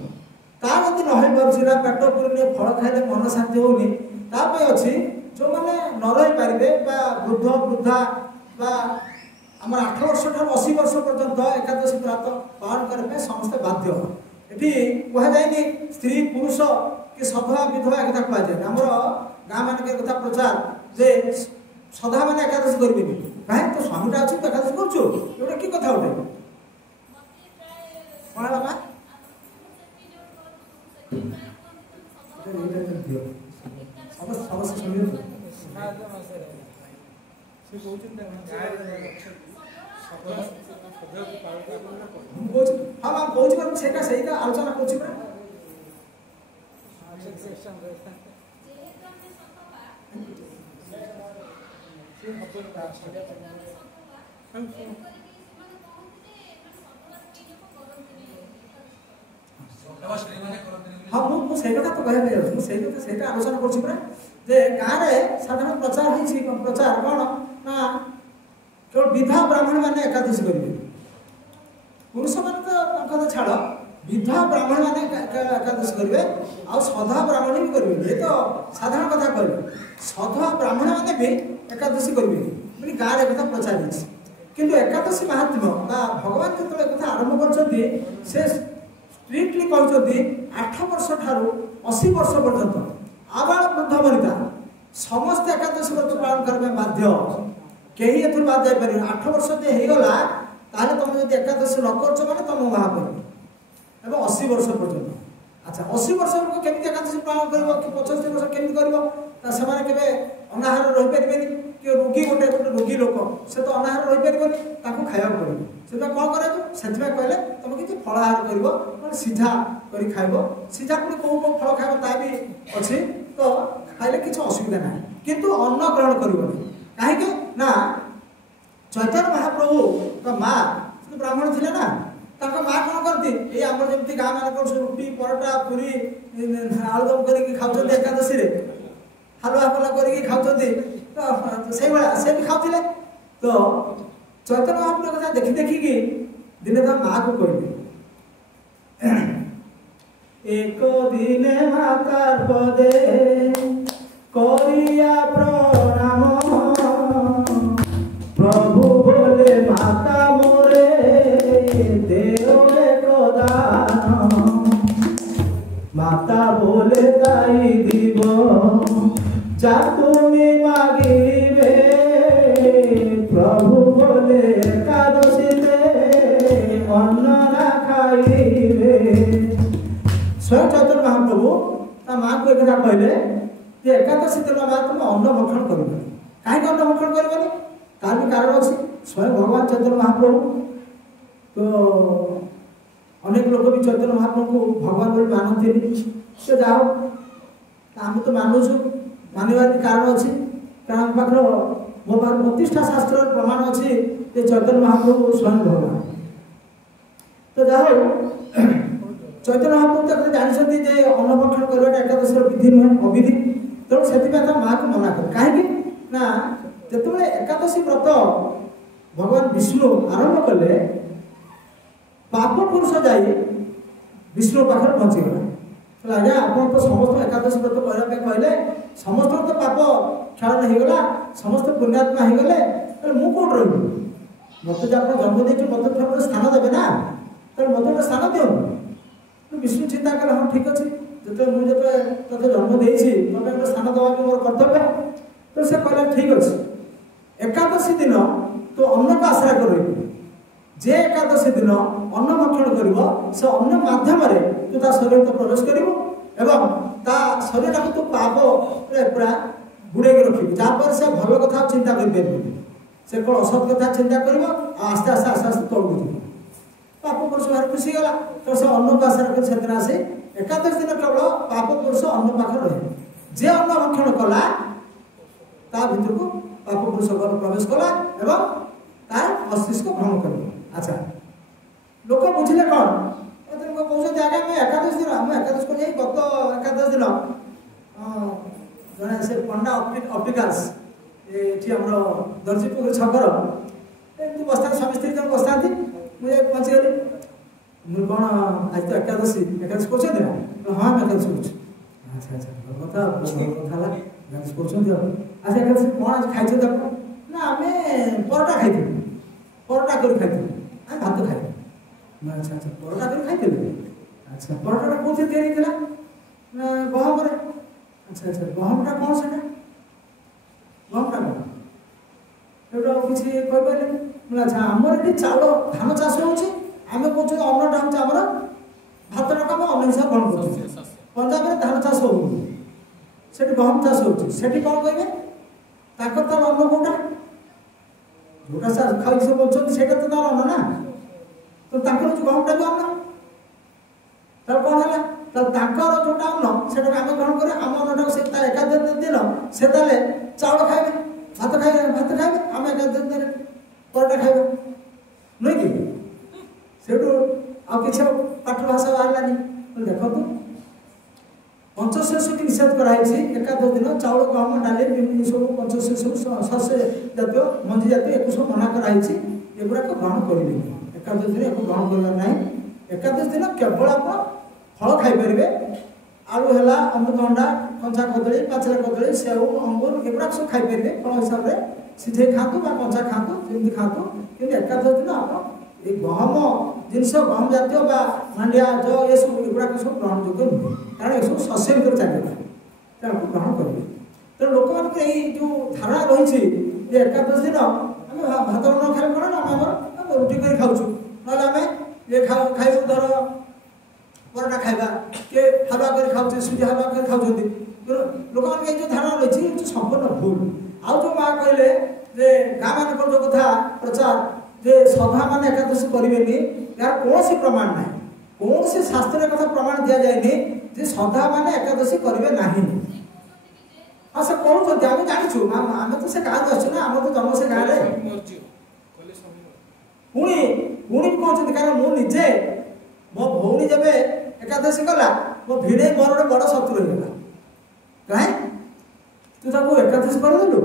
तादी न पार्ला पेट पुरनी फल खाइले मन शांति होनी अच्छी जो मैंने न रही पारे वृद्ध वृद्धा आम 8 वर्ष ठार 80 वर्ष पर्यंत एकादशी व्रत पालन करने समस्ते बाध्य ये कहुए स्त्री पुरुष कि सधवा विधवा एक कहुए आम गाँ मान कथा प्रचार जे सधा मैंने एकादशी करेंगे कहीं तो स्वामीटा अच्छी तो एकादशी करूँ कि कथा उठे कौन है समस्त हाँ मैं कौन सही आलोचना कर हाँ मुझे कथा तो कहते मुझे आलोचना कर गाँव में साधारण प्रचार प्रचार कौन ना केवल विधवा ब्राह्मण मैंने एकादशी करेंगे पुरुष मैंने तो छाड़ विधवा ब्राह्मण मैंने एकादशी करेंगे आ सधा ब्राह्मण भी करेंगे ये तो साधारण कथा कह सधा ब्राह्मण मैंने भी एकादशी करेंगे बोली गाँव में कथा प्रचार किंतु एकादशी महात्म्य भगवान जो कथा आरंभ कर स्ट्रिक्टली कहते 8 वर्ष ठार 80 वर्ष पर्यंत आबाल वृद्ध वनिता समस्त एकादशी व्रत पालन करने बाध्य कहीं एथुर बाद जापर 8 वर्ष जो होगला तुम जो एकादशी न कर तुम महापर एवं 80 वर्ष पर्यंत अच्छा 80 वर्ष लोग केमी एकादशी पालन कर 75 वर्ष केमी कर अनाहार रही पारे कि रोगी गोटे गोटे रोगी लोक से तो अनाहार रही पारे खाया पड़े से कौन कर कहले तुम किसी फलाहार कर सीधा कर खाइब सीधा पुणी कौ फल खाइब ता भी अच्छी तो खाइले किसी असुविधा ना किंतु अन्न ग्रहण कर कहीं ना चैतन्य महाप्रभु तो माँ ब्राह्मण थे ना माँ कौन करती ये आम जमी गाँ मान रुटी परोटा पूरी आलुदम करके खाऊँ एकादशी हालुआ फलुआ करके खाऊँ तो से भाया से भी खाऊले तो चैतन्य महाप्रभु कथा देखी देखिकी दिने तो माँ को कहले एक दिने मातार पदे करिया प्रणाम प्रभु बोले माता मोरे देव एक दान माता बोले ताई दीब जा तुमी मागिबे प्रभु बोले एकादशीते अन्न ना खाइबे स्वयं चैतन्य महाप्रभु ता माँ को एक कहले जे एकादशी दिन बाद तुम अन्न भक्षण कर कहीं अन्न भक्षण कर तार भी कारण अच्छे स्वयं भगवान चैतन्य महाप्रभु तो अनेक लोग भी चैतन्य महाप्रभु को भगवान बोली मानते से जाओ आम तो मानुछु मानवार कारण अच्छी कारण पाखर मो पाख 32टा शास्त्र प्रमाण अच्छी जे चैतन्य महाप्रभु स्वयं भगवान तो जाओ चैतन्य महाप्रभु तो जानते जे अन्न भक्षण करवाटा एकादशी विधि नुहे अविधि तेणु से माँ को मना कर कहीं ना जिते एकादशी व्रत भगवान विष्णु आरंभ कले पाप पुरुष जाई विष्णु पाखे पहुँचीगला आज्ञा आप तो समस्त एकादशी व्रत करने कहले समस्त तो पाप क्षरण होगला समस्त पुण्यात्मा होगले मुझे कौट रही मत जो आप जन्म दे मत गोटे स्थान देवे ना तो मत गोटे स्थान दिखाँ विष्णु चिंता कले हाँ ठीक अच्छे जो मुझे ते जन्म देती गोटे स्थान देवा मोर कर्तव्य तो से कहला ठीक अच्छे एकादशी दिन तो अन्न को आश्रय कर जे एकादशी दिन अन्न भक्षण कर से अन्न मध्यम तू ता शरीर तो प्रवेश कर शरीर को तू पाप पूरा बुड़े रखी जहाँपर से भल कथा चिंता कर से कौन असत कथा चिंता कर आस्ते आस्ते आस्ते आस्ते तौक जी पाप पुरुष भारी खुशी गला तो से अन्न को आश्रय कर से आसे एकादशी दिन केवल पाप पुरुष अन्न पाखे रहे जे अन्न भक्षण कला ता भीतर को पाप पुरुष प्रवेश कला एवं तार मस्तिष्क भ्रमण कर अच्छा लोक बुझे कौन कहते आगे मैं एकादश दिन आम एकादश को नहीं गत एकादश दिन जड़े से पंडा ऑप्टिकल्स ये दर्जीपुर छकर एमती बसता स्वामी स्त्री जन बसता मुझे पहुँचीगली मुझे कौन आज तो एकादशी कर हाँ एकादशी कर अच्छा अच्छा कथा कथा एकादशी कर अच्छा एकादशी कौन आज खाई ना आम परोटा खाई परोटा कर खाई भात खाई अच्छा अच्छा परोटा कर खाई अच्छा परोटा कौन से तैयारी गहम अच्छा अच्छा गहमटा कौन से गहमटा कौन एटा किसी कहीपर अच्छा आमर ये चाउल धान चाष होमें कौन अन्नटा हूँ आमर भातटा को आम अन्न हिसाब ग्रहण कर पंजाब में धान चाष हो गहम चाष होती कौन कहे तार अन्न कौटा जोटा खाई सब बोलते से तो तार अन्न ना तो गहमटा भी अन्न तर कौन है जोटा अन्न से आम ग्रहण कर आम अन्नटा से एकादश दिन से चाउल खाए भात खाए आम एकादश दिन परोटा खाए नुह कि से किसी पाठ भाषा बाहर देखो पंचशस्य की निषेध कराई एकादश दिन चाउल गहम डाली सब पंचशस्य शस्य जातीय मंजी जातीय एक सब मना कराई एगुड़ाक ग्रहण करेंगे एकादश दिन एक ग्रहण करार ना एकादश दिन केवल आप फल खाईपर आलू है अमृतभंडा कंचा कदली पाचिला कदली सेव अंगूर एगुड़ा सब खाईपर फल हिसाब से सीधे खातु कंचा खातु जमी खातु कि एकादश दिन आप ये गहम जिनस गहम जातीय मांडिया जो ये सब एगुड़ाक सब ग्रहण योग्य नुहे कारण ये सब शस्य भर चलिए ग्रहण करेंगे तेणु लोक मान जो धारणा रही एकादश दिन आम भात न खाए कौन आम रुटी कर खाऊ ना आम ये खाइबू धर परोटा खाइबा किए हलुआ कर खाऊ सुजी हलुआ कर खाऊ लोक मान जो धारणा रही संपूर्ण भूल आउ जो माँ कहले गाँ मान जो कथा प्रचार जे सभा मान एकादशी करेंगे यार कौन सी प्रमाण ना कौन से शास्त्र कथा प्रमाण दि जाए जे सभा मान एकादशी करेंगे ना हाँ से कहते आम जाचु आम तो से गाँव आसना आम तो जन्म से गाँव पुणी पुणी कहते कारण मुझे मो भौणी जब एकादशी कला मो भिड़े मोर गोटे बड़ शत्रु होगा कहीं तू ताको एकादशी करदेलु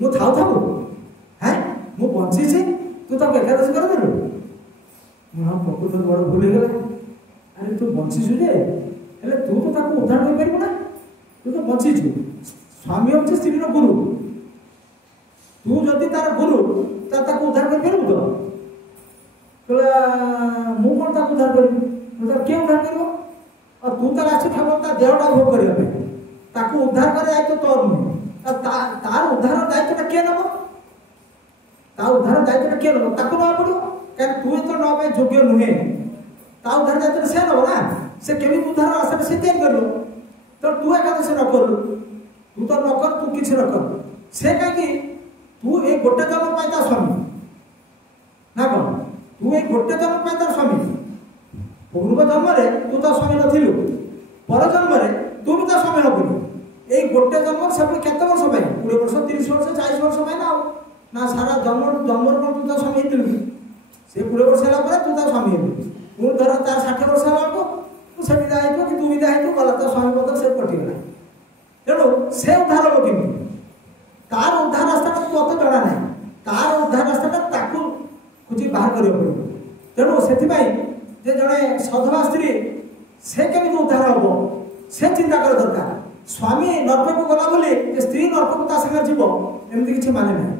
मु थाऊ थाऊ है मु बंची तू ताको एकादशी करदेलु हाँ प्रकृत बड़ भूल गला अरे तू बंचीचु जे हेले तू तो ताको उद्धार कर पारिबु ना तू तो बंचीचु स्वामी होचे स्त्री गुरु तू जदि तार गुरु ताको उद्धार कर पारिबु तो कहला मु कोन ताको उद्धार करिबु तू तार के उद्धार करिबो और तू तार आसी खाबो ता देहटा भोग करिया पे ताको उद्धार करे दायित्व तोर नुहे तार उद्धार दायित्वटा के नबो ता उद्धार दायित्वटा के नबो ताको नबा पड़िबो कारण तू तो न पाए योग्य नुहे ता उद्धार दायित्व से नबो ना से केमी उद्धार आशा से तैयार करलो तो तू एकादशी न कर तू तो न कर तू किछ न कर से कहीं तू एक गोटे जन्म पाई ता स्वामी ना कौन तू एक गोटे जन्म पाई तार स्वामी पूर्व जन्म रे तू तो स्वामी नथिलु पर जन्म रे तू भी तो स्वामी हबुनी ए गोटे जन्म सब केते वर्ष पाई 20 वर्ष 30 वर्ष 40 वर्ष पाई ना सारा जन्म जन्म पर तू तो स्वामी हेतिलु से 20 वर्ष होला पर तू तो स्वामी हेबु तू धर 60 वर्ष होला को तू से विदा हेतु कि तू विदा हेतु गला तो स्वामी पद से पटी गला तेणु से उद्धार हो किमि तार उद्धार रास्ता तो मत जणा नहीं तार उद्धार रास्ता ताकू खुजी बाहर करियो पड़ो तेणु सेति भाई जे जणे सधवा स्त्री से केमि उद्धार हबो से चिंता कर दरकार स्वामी नरक को गला बोली स्त्री नरक को ता संगे जीवो एमति किछि माने नहीं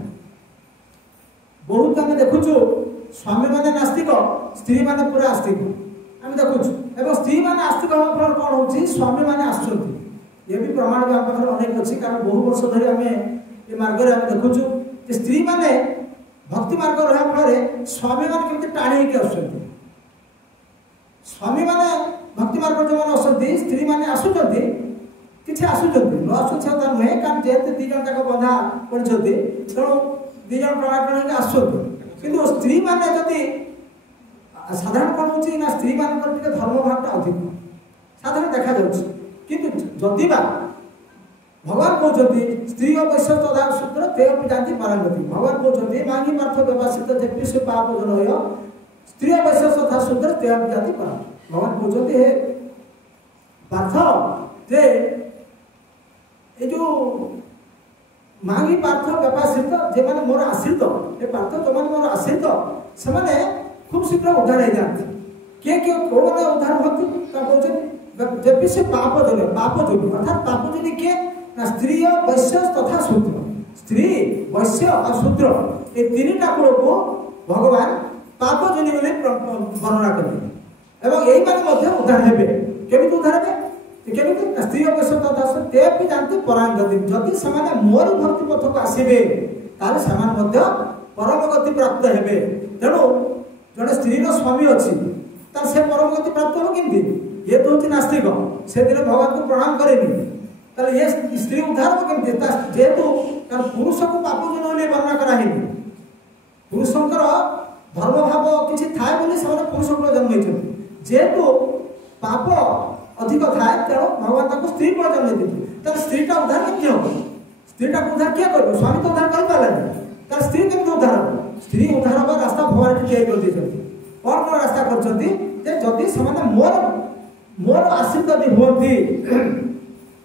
बहुत आम देखुचु स्वामी माने नास्तिक स्त्री माने पूरा आस्तिक आम देखुचु एवं स्त्री माने आस्तिक होगा फल कौन होची स्वामी माने आसुचंती ये भी प्रमाण भी आम पाखरे अनेक अच्छी कारण बहु वर्ष धरी आम ये मार्ग में देखुचु स्त्री माने भक्ति मार्ग रहा फल स्वामी माने केमती टाणी होकर आसुचंती स्वामी माने भक्ति मार्ग जो मैंने आसती स्त्री माने आसुचंती किसी आसुचंती न आसुच्छा नुहे कारण जेहेतु दी जन तक बंधा पड़ते तेणु दी जन टणाटणी आसुचंती किंतु स्त्री माने जदि साधारण कौन हो स्त्री मान धर्म भावटा अधिक साधारण देखा किंतु जदि बा भगवान कहते स्त्री वैश्य तथा सूत्र ते जानती परांगति भगवान कहते मांगी पार्थ व्यवसित जेपी से पाप जन हो स्त्री वैश्य तथा सूत्र ते जानती परांगति भगवान कहते हे पार्थ जे ये जो मांगी पार्थ व्यवसित जे माने मोर आश्रित ए पार्थ जो माने मोर आश्रित से माने खूब शीघ्र उद्धार हो जाती किए किए कौन उद्धार होती जब से पाप जन अर्थात पाप जन किए ना स्त्री वैश्य तथा शूद्र स्त्री वैश्य और शूद्र ये तीन ठाकुर को भगवान पाप जन वर्णना करेंगे एवं यही माने उद्धार हेबे केमिति उद्धार हेबे केमिति स्त्री वैश्य तथा ते भी जानते परांगति जदि समाने मोर भक्ति पथ को आसीबे ताले समान परम गति प्राप्त हेबे तेणु जड़े स्त्री स्वामी अच्छी तार से परम गति प्राप्त हो कि ये तो होती नास्तिक से दिन भगवान को प्रणाम करेनि ताले ये स्त्री उद्धार हो कि जेहेतु पुरुष को पाप जन वर्णना कराही पुरुषंकर धर्म भाव किसी थाए बोली से पुरुष को जन्म जेहेतु पाप अधिक थाए तेणु भगवान ताको स्त्री को जन्म देते स्त्रीटा उद्धार केमती हम स्त्रीटा को उद्धार किए कर स्वामी तो उद्धार कर तार स्त्री केमती उद्धार हम स्त्री उद्धार हवा रास्ता भगवान तैयारी कर कौन कौन रास्ता करछंती जे जदि समाने मोर मोर आश्रित यदि होती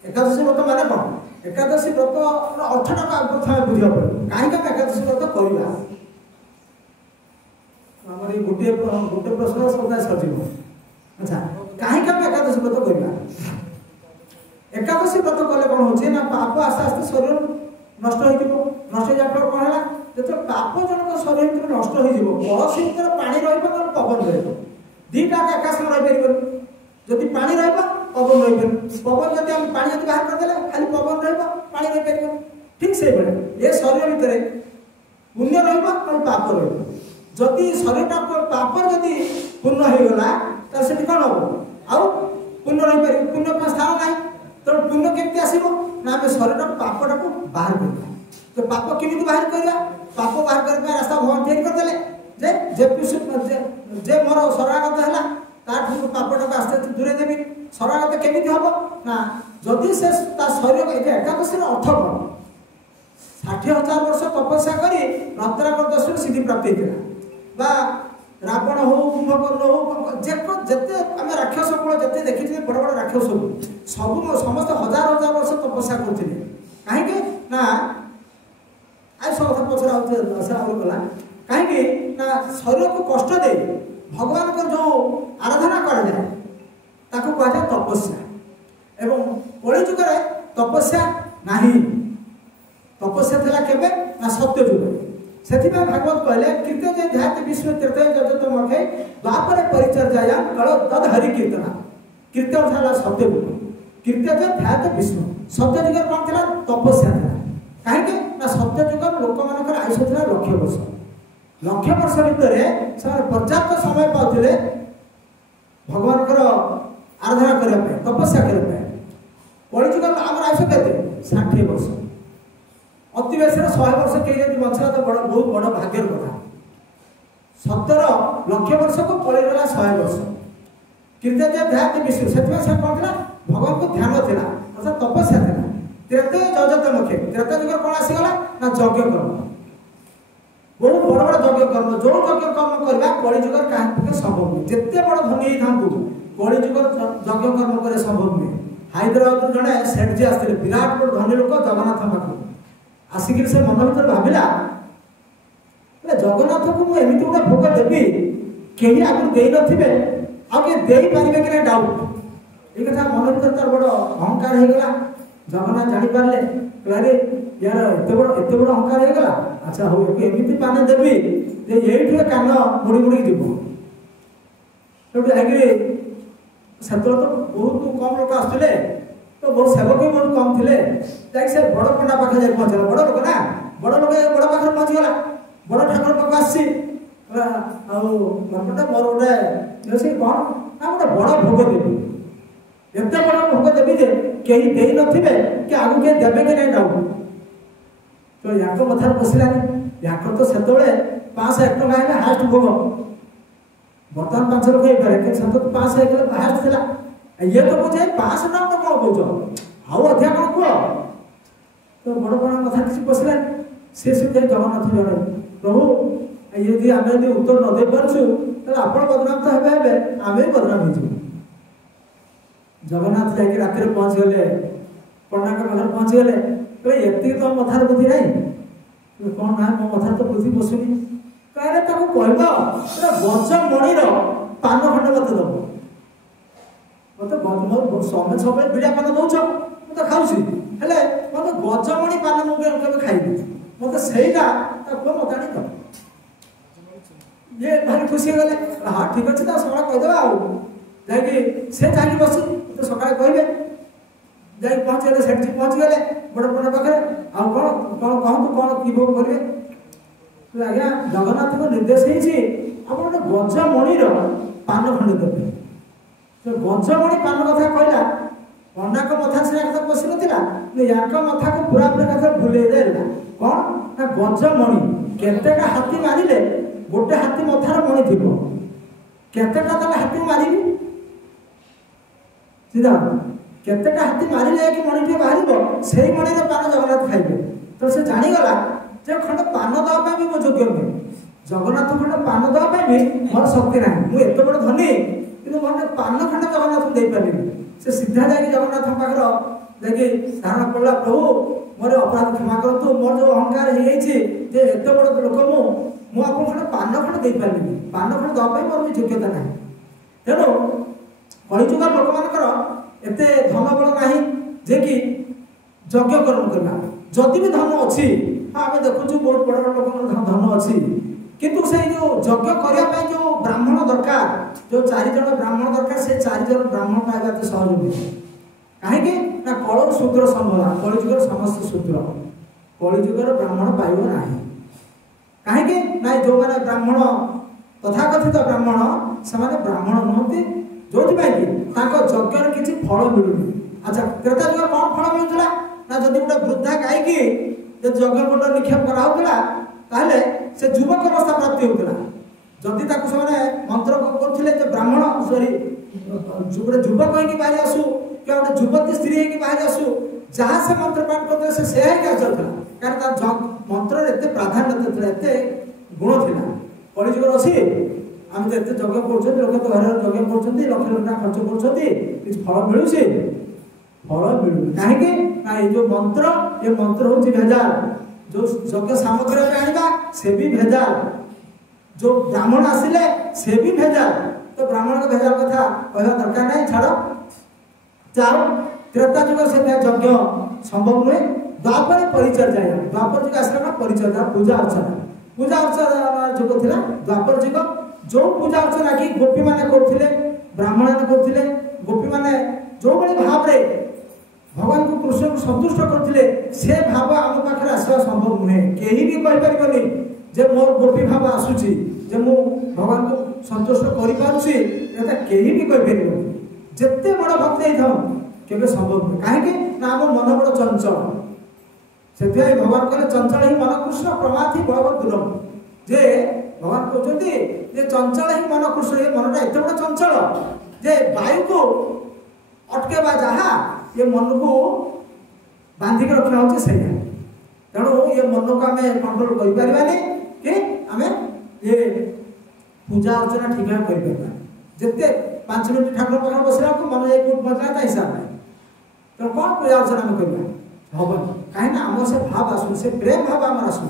एकादशी व्रत माने कौन एकादशी व्रत अर्थटा प्रथम बुझा पड़े कहीं एकादशी व्रत करवा हमारे गोटे प्रश्न सदा सजीव अच्छा कहीं एकादशी व्रत करवा एकादशी व्रत कले कौन हो पाप आस्ते आस्ते शरीर नष्ट हो जाफल कौन है जो पाप जनक शरीर भर नष्ट हो कलसी भर पानी पवन रही दीटा एका संग रही जदि पानी पवन रही पवन जब आम पा बाहर करदे खाली पवन रही रही ठीक से ये शरीर भितर पुण्य पाप रही शरीरटा पाप जदि पूर्ण होगला से कौन हम आउ पुण्य रही पार पुण्य स्थान ना तो पुण्य केमती आसो ना आम शरीर पापटा को बाहर कर तो पाप केमी बाहर करवा पाप बाहर करने रास्ता भगवान तैयारी करदे जे मोर शरणागत है पापटा को आस्ते आस्ते दूरे देवी शरणागत केमी हम ना जदि से शरीर एकादशी अर्थ कौन 60,000 वर्ष तपस्या कर रत्नाकर दर्शन सिद्धि प्राप्त होता रावण हो कुंभकर्ण हो जेते आम राक्षस कूल जिते देखी बड़ बड़ राक्षस सब समस्त हजार हजार वर्ष तपस्या करते कहीं ना आज सब कथा पचर गला कहीं शरीर को कष्ट दे भगवान को जो आराधना करा जाए ताको कहा जाए तपस्या एवं कलि जुग तपस्या नहीं तपस्या थिला केबे ना सत्य जुग से भागवत कहले कीर्तन ध्यात विष्णु तीर्थ जजत मखे द्वापर परिचर्या कल तद हरि कीर्तना कीर्तन था सत्य जुग कीर्तन ध्यात विष्णु सत्य जुग कौन था तपस्या था कहीं ना सत्य जुग लोक मान आयुष था 1,00,000 वर्ष 1,00,000 वर्ष भितर से पर्याप्त समय पाते भगवान आराधना करने तपस्या करने कलि जुग आम आयुष के 60 वर्ष अति बेस 100 वर्ष कहीं बचला तो बड़ बहुत बड़ भाग्यर कथा 17 लाख वर्ष को पलैगला 100 वर्ष कीर्तन ध्यान विष्णु से कौन था भगवान को ध्यान था अर्थात तपस्या था त्रेते जजत मुखे त्रेता जुग कौन आसीगला ना यज्ञ कर्म बहुत बड़ बड़ यज्ञ कर्म जो यज्ञ कर्म करवा कलि जुग क्या संभव नुहे जिते बड़ धनी था कलि जुग यज्ञ कर्म करे संभव नुहे हैदराबाद जड़े सेठजी आसते विराट बड़ धनी लोक जगन्नाथ पाख आसिक से मन भर भाविला जगन्नाथ को मुझे एमती गोटे भोग देवी कहीं आगे दे नथिबे आगे दे पारिबे कि डाउट ये कथा मन भर तार बड़ अहंकार हो गला जगन्नाथ जानी पारले अरे यार एत बड़ अहंकार हो गला अच्छा हो एमती पाने देवी जे एठी कान मुड़ी मुड़ी जीव तो जागिरी सेतल तो बहुत कम लोक आसुले तो बहुत सेवक भी बहुत कम थे जाकि से बड़ पंडा पाखे जाए पहुँचला बड़ लोक ना बड़ लोक बड़ पाखे पहुँचीगला बड़ ठाकुर पाख आसी पंडा मोर गोटे कौन ना गोटे बड़ भोग देवी एत बड़ भोग देवी जे कहीं दे नथिबे कि आगु के देबे कि नहीं डाउट तो या कथा पशिलानी या तो से 501 टका है हास्ट भोग बर्तमान 5 लोक हो से 5 हो हास्ट था ये तो बुझे 5 ना तो कौन बुझ आउ अधिक कौन कह तो बड़ बड़ कथा किसी पशिला से जगन्नाथ जड़े प्रभु यदि आम यदि उत्तर न दे पार्छु तो आप बदनाम तो हे आम भी बदनाम हो जगन्नाथ जाकि रात पहुँच गले पंडा पाखे पहुँच गले तो ये तो मथार बुद्धि नहीं कौन ना मो मथार तो बुद्धि पशुनी कहे कह गजमणिर पान खंड मत दब मत समय सब बिड़ा पान दौच मुझे खाऊसी हेले मत गजमणि पान मुझे खाइबी मत सहीटा मत आनी दब ये भारी खुशी गले हाँ ठीक अच्छे तो सका कहीदे आगे से जाकि बस तो सका कहे जा पहुँच गए सेठी पहुँच गए बड़ बड़ पाखे आउ कौन कौन कहतु कौन कि भोग करेंगे आज्ञा जगन्नाथ को निर्देश आप गोटे गजमणिर पान खंड देवे तो गजमणि पान कथा कहला पंडा को मथा से कथा पशि ना मथा को पूरा पूरा कथा भूले देला कौन ना गजमणि केतेटा हाथी मारिले गोटे हाथी मथार मणि थी केतेटा तले हाथी मारिबी सीधा केतेटा हाथी मारिले कि मणिटे बाहर से मणिर पान जगन्नाथ खाइबे तो से जानीगला जे खंड पान दवा भी मो योग्य नुहे जगन्नाथ खंड पान दवा भी मोर शक्ति ना मुझे एत बड़ धनी कि मोर पान खंड जगन्नाथ दे पारि से सीधा जाकि जगन्नाथ पाखर जाकि धारण पड़ा प्रभु मोर अपराध क्षमा करतु मोर जो अहंकार हो एत बड़ लोक मुझे खंड पान खंड दे पारि पान खंड दवा मोर भी योग्यता ना तेणु कलिजुग लोक मान एते धन बल ना जे कि यज्ञ कर्म करना जदि भी धन अच्छी हाँ आम देखु बहुत बड़ बड़ लोक धन अच्छी किंतु से जो यज्ञ करने जो ब्राह्मण दरकार जो 4 जन ब्राह्मण दरकार से 4 जन ब्राह्मण पाइबा तो सहज नुहे कहीं ना कल शूद्र संभला कलिजुगर समस्त शूद्र कलिजुगर ब्राह्मण पाइब ना कहीं ना जो मैंने ब्राह्मण तथाकथित ब्राह्मण से ब्राह्मण नुहति जो कि यज्ञर किसी फल मिलूनी अच्छा त्रेता जुग कौन फल मिलूला ना जब गोटे वृद्धा गाई की यज्ञ कुंड निक्षेप कराला ताहले से युवक अवस्था प्राप्ति होता जदि से मंत्र करते ब्राह्मण सॉरी गोटे युवक हो बाहरी आसू क्या गोटे युवती स्त्री हो बाहरी आसू जहाँ से मंत्र पाठ करते से आसुला कारण मंत्र एत प्राधान्य एत गुण था कलिजुगर अच्छी आम तो एत यज्ञ कर लोक तो घर यज्ञ कर लक्ष लक्ष खर्च कर फल मिलू फल मिलू कहीं ये जो मंत्र ये मंत्र हूँ भेजाल जो यज्ञ सामग्री आने से भी भेजाल जो ब्राह्मण आसिले से भी भेजाल तो ब्राह्मण को भेजाल कथा कहना दरकार नहीं छाड़ जाओ त्रेता जुग से यज्ञ संभव नुहे द्वापर परिचर्या द्वापर जुग आसला परिचर्या पूजा अर्चना जुग थिला द्वापर जुग जो पूजा अर्चना की गोपी माने करथिले ब्राह्मण माने करथिले गोपी माने जो बड़ी भाव रे भगवान को कृष्ण को संतुष्ट करथिले से भाव आम पाखरे आसवा संभव नुहे केही भी कहि परिबनी जे मोर गोपी भाव आसुची जे मु भगवान को संतुष्ट करि पारुची एटा केही भी कहि परिबनी जत्ते बड़ भक्त हे थाउ केबे संभव नुहे काहे के ना हम मन बड़ चंचल सेते भगवान कहले चंचल ही मन कृष्ण प्रमाथि बलवत दुर्लभ जे भगवान कहते जे चंचल ही मन कृष्ण ये मनटा एत बड़ चंचल जे वायु को अटकेबा जहा ये मन को बांधिक रखा होचे से तेणु ये मन को आम कंट्रोल कर पारे कि आम ये पूजा अर्चना ठीक भाव कर जिते 5 मिनट ठाकुर पाखे बसला मन एक फुट बचला हिसाब नहीं तो कौन पूजा अर्चना आम करवा हम कहीं आम से भाव आसू से प्रेम भाव आम आसू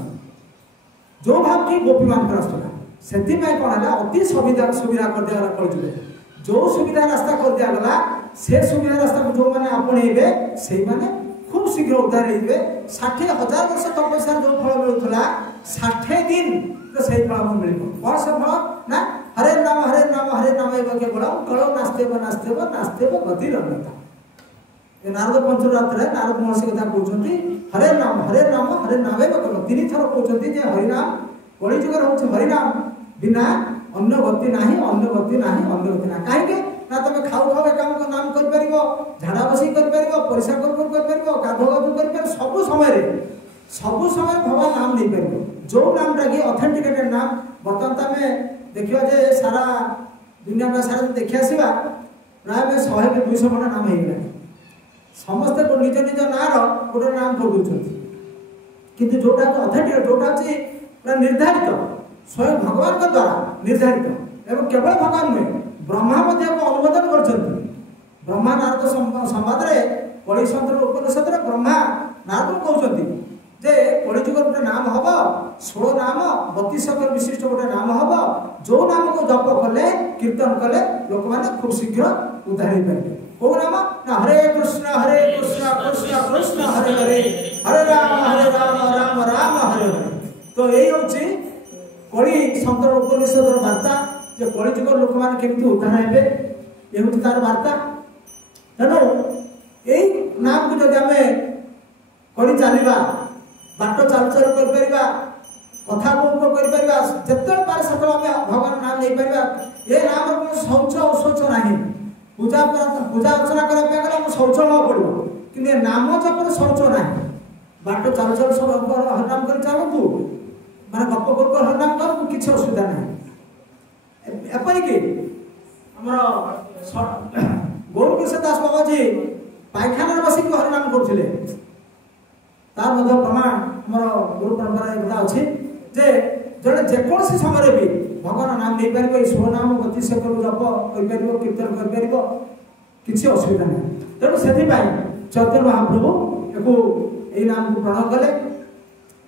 जो भाव कि गोपी मान आसला से कौन है अति सुविधा सुविधा कर दिया कर जो सुविधा रास्ता कर दिया गला से सुविधा रास्ता को जो मैंने आपणेबे से माने खूब शीघ्र उद्धार होइबे 60,000 वर्ष तपस्या जो फल मिलुथला 60 दिन तो सही फल हम मिलिबो और से फल ना हरे नाम एवं केवल कलो नास्तेव गति रमता ये नारद पंचरात्र नारद महर्षि कथा कहउछंती हरे नाम एवं केवल तीन थर कहउछंती जे हरि नाम कली जुगर होछ हरि नाम बिना अन्य गति नाही काहे के ना तुम खाऊ खाऊ काम को नाम कर परिबो झाड़ा बसी कर परिबो परिसा कर परिबो गाधो कर परिबो सब समय भगवान नाम नहीं परिबो जो नामटा की ऑथेंटिकेटेड नाम बर्तमान में देखियो जे सारा दुनिया में सारा देखिया सिवा प्राय में 100 के 200 खंड नाम हेइला समस्त को निज निज नार गोटे नाम कर दउछंती किंतु जोटा ऑथेंटिक जोटा छी पूरा निर्धारित स्वयं भगवान के द्वारा निर्धारित एवं केवल भगवान में ब्रह्मा को अनुमोदन कर ब्रह्मा नारद संवाद कलिसंतर उपनिषद ब्रह्मा नारद कहते जे कलिजुग गोटे नाम हम 16 नाम 32 अक्षर विशिष्ट गोटे नाम हम जो नाम को जप कले कीर्तन कले लोक मैंने खूब शीघ्र उद्धार हो पारे कौ नाम ना हरे कृष्ण कृष्ण कृष्ण हरे हरे हरे राम राम राम हरे हरे तो यही हूँ कली संतर उपनिषद वार्ता जो कलिजुग लोक मैंने केमती उद्धार हे ये हूँ तार वार्ता तेणु यही नाम को जब आम कर चलवा बाट चाल चल कर कथा कर जिते पारे से भगवान नाम नहीं पार ये नाम शौच अशौच ना पूजा अर्चना करने शौच हाँ पड़ो कि नाम जप शौच ना बाट चाल चल सब हरिनाम कर चलतु मैं गप कर हरिनाम करूँ किसी असुविधा ना एपरिक गौरकिशोर दास बाबा जी पायखाना बसिक हरिनाम करते तार प्रमाण आम गुरु परंपरा गुड़ा अच्छे जे जड़े जेकोसी समय भी भगवान नाम नहीं पार 16 नाम 32 अक्षर जप कर कीर्तन कर किसी असुविधा नहीं तेणु से चैतन्य महाप्रभु एक यही नाम को प्रण कले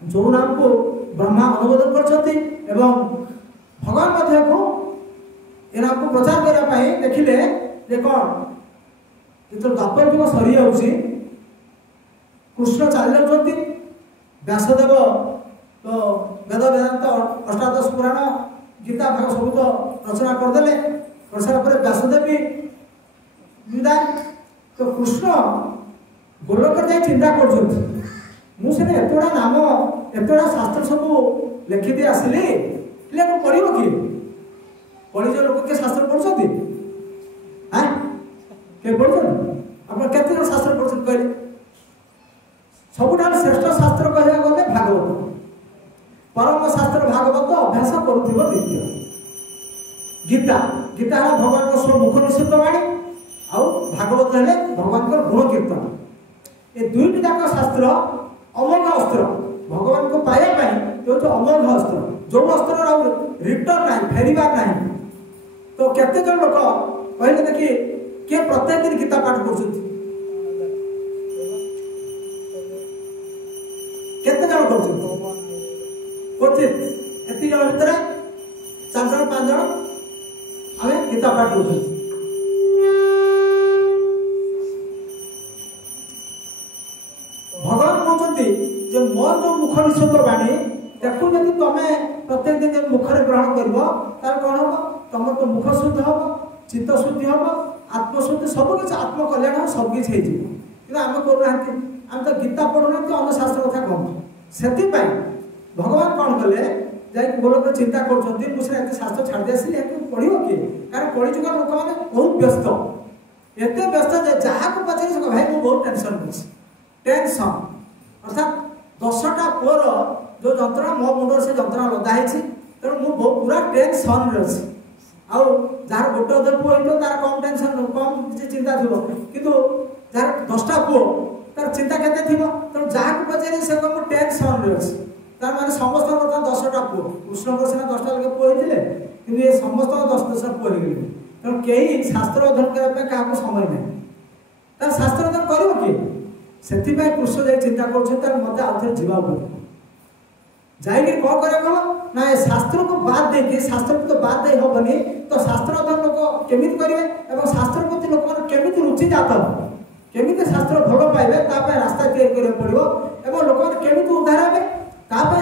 जो नाम को ब्रह्मा अनुमोदन कर भगवान को ये नाम को प्रचार करने देखिले जे कौन जो द्वापर जुग सरी जाऊँगी कृष्ण चली जाती व्यासदेव तो वेद वेदांत अष्टादश पुराण गीता भाग सब तो रचना करदे कर सारा व्यासदेव भी विदाय तो कृष्ण गोलोक चिंता कर एतटा नाम एतटा शास्त्र सब लिखिदी आसिली पढ़ किए पढ़ी लोक किए शास्त्र पढ़ुं हाँ किए पढ़ुं आप केते शास्त्र पढ़ुं कहले सबुठार श्रेष्ठ शास्त्र कहया गले भागवत परम शास्त्र भागवत अभ्यास करुथिबो नित्य गीता गीता है भगवान को स्व मुख निषिद्ध वाणी आउ भागवत है भगवान को गुण कीर्तन ये दुईटी जाक शास्त्र अमोघ अस्त्र भगवान को पाया जो अमोघ अस्त्र जो अस्त्र रिटर्न ना फेरबार ना तो केते जन लोक कहले देखि के प्रत्येक दिन गीता पाठ करछथि केते जन करछथि कोथि एति जन भीतर 4 जन 5 जन आमे गीता पाठ करछथि भगवान कहते जे मोर जो मुख निषेध बाणी देखु जदि तमे प्रत्येक दिन मुखरे ग्रहण करब तार कौन हम तुम तो मुख शुद्ध हम चित्त शुद्धि हम आत्मशुद्धि सबकि आत्म कल्याण हम सबकि कि आम करूना आम तो गीता पढ़ुना तो अन्य शास्त्र कथा कहूँ से भगवान कौन कले जाए गोलोक चिंता कर शास्त्र छाड़ी आसी पढ़ो किए कारण कलिजुग लोक मैंने बहुत व्यस्त एत व्यस्त जहाँ को पचारे भाई मुझे बहुत टेंशन टेंशन अर्थात 10टा पुअर जो जंत्रणा मो मुंडर से जंत्रणा लदा है तेणु मुझे पूरा टेंशन अच्छी आउ जार गोटे अधे पुओ हो तार कम टेंशन कम किसी चिंता थी कितु जार 10टा पुओ तार चिंता केते थी तेणु जहाँ को पचारे से कम टेंशन अच्छी तार मैंने समस्त बर्तमान 10टा पुओ कृष्ण सीना 10टा लगे पुओ होते कि ये समस्त 10 पुओ हो गए तेणु कई शास्त्र अध्ययन करने क्या समय ना तार शास्त्र अध्ययन कर किए से कृष्ण जाए चिंता कर मत आउ थे जा कौन कर ना शास्त्र को बाद दे शास्त्र को तो बाद दे हेनी तो शास्त्र अध्ययन लोक केमी करेंगे और शास्त्र प्रति लोक मैंने रुचि जात केमी शास्त्र भल पाइबे रास्ता तैयारी पड़ो और लोक मैंने उद्धार हे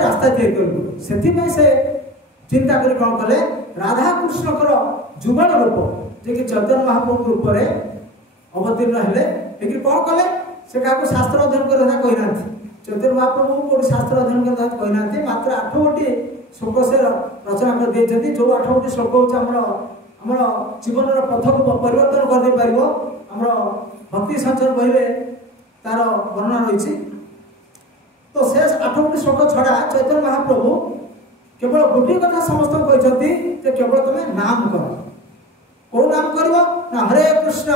रास्ता तैयारी से चिंता कर कौन कले राधा कृष्णकर जुगल रूप जे कि चैतन्य महाप्रभु रूप में अवतीर्ण हेले कौन कले से क्या शास्त्र अध्ययन करना कहना चैतन्य महाप्रभु कोई शास्त्र अध्ययन करना कहना मात्र 8 गोटी श्लोक से रचना कर देते जो 8 गोटी श्लोक हूँ आम जीवन पथ को परिवर्तन कर दे पार भक्ति संचर बही तार वर्णना रही तो से 8 गोटी श्लोक छड़ा चैतन्य महाप्रभु केवल गोटे कथा समस्त कहते केवल तुम्हें नाम कर कौ नाम कर हरे कृष्ण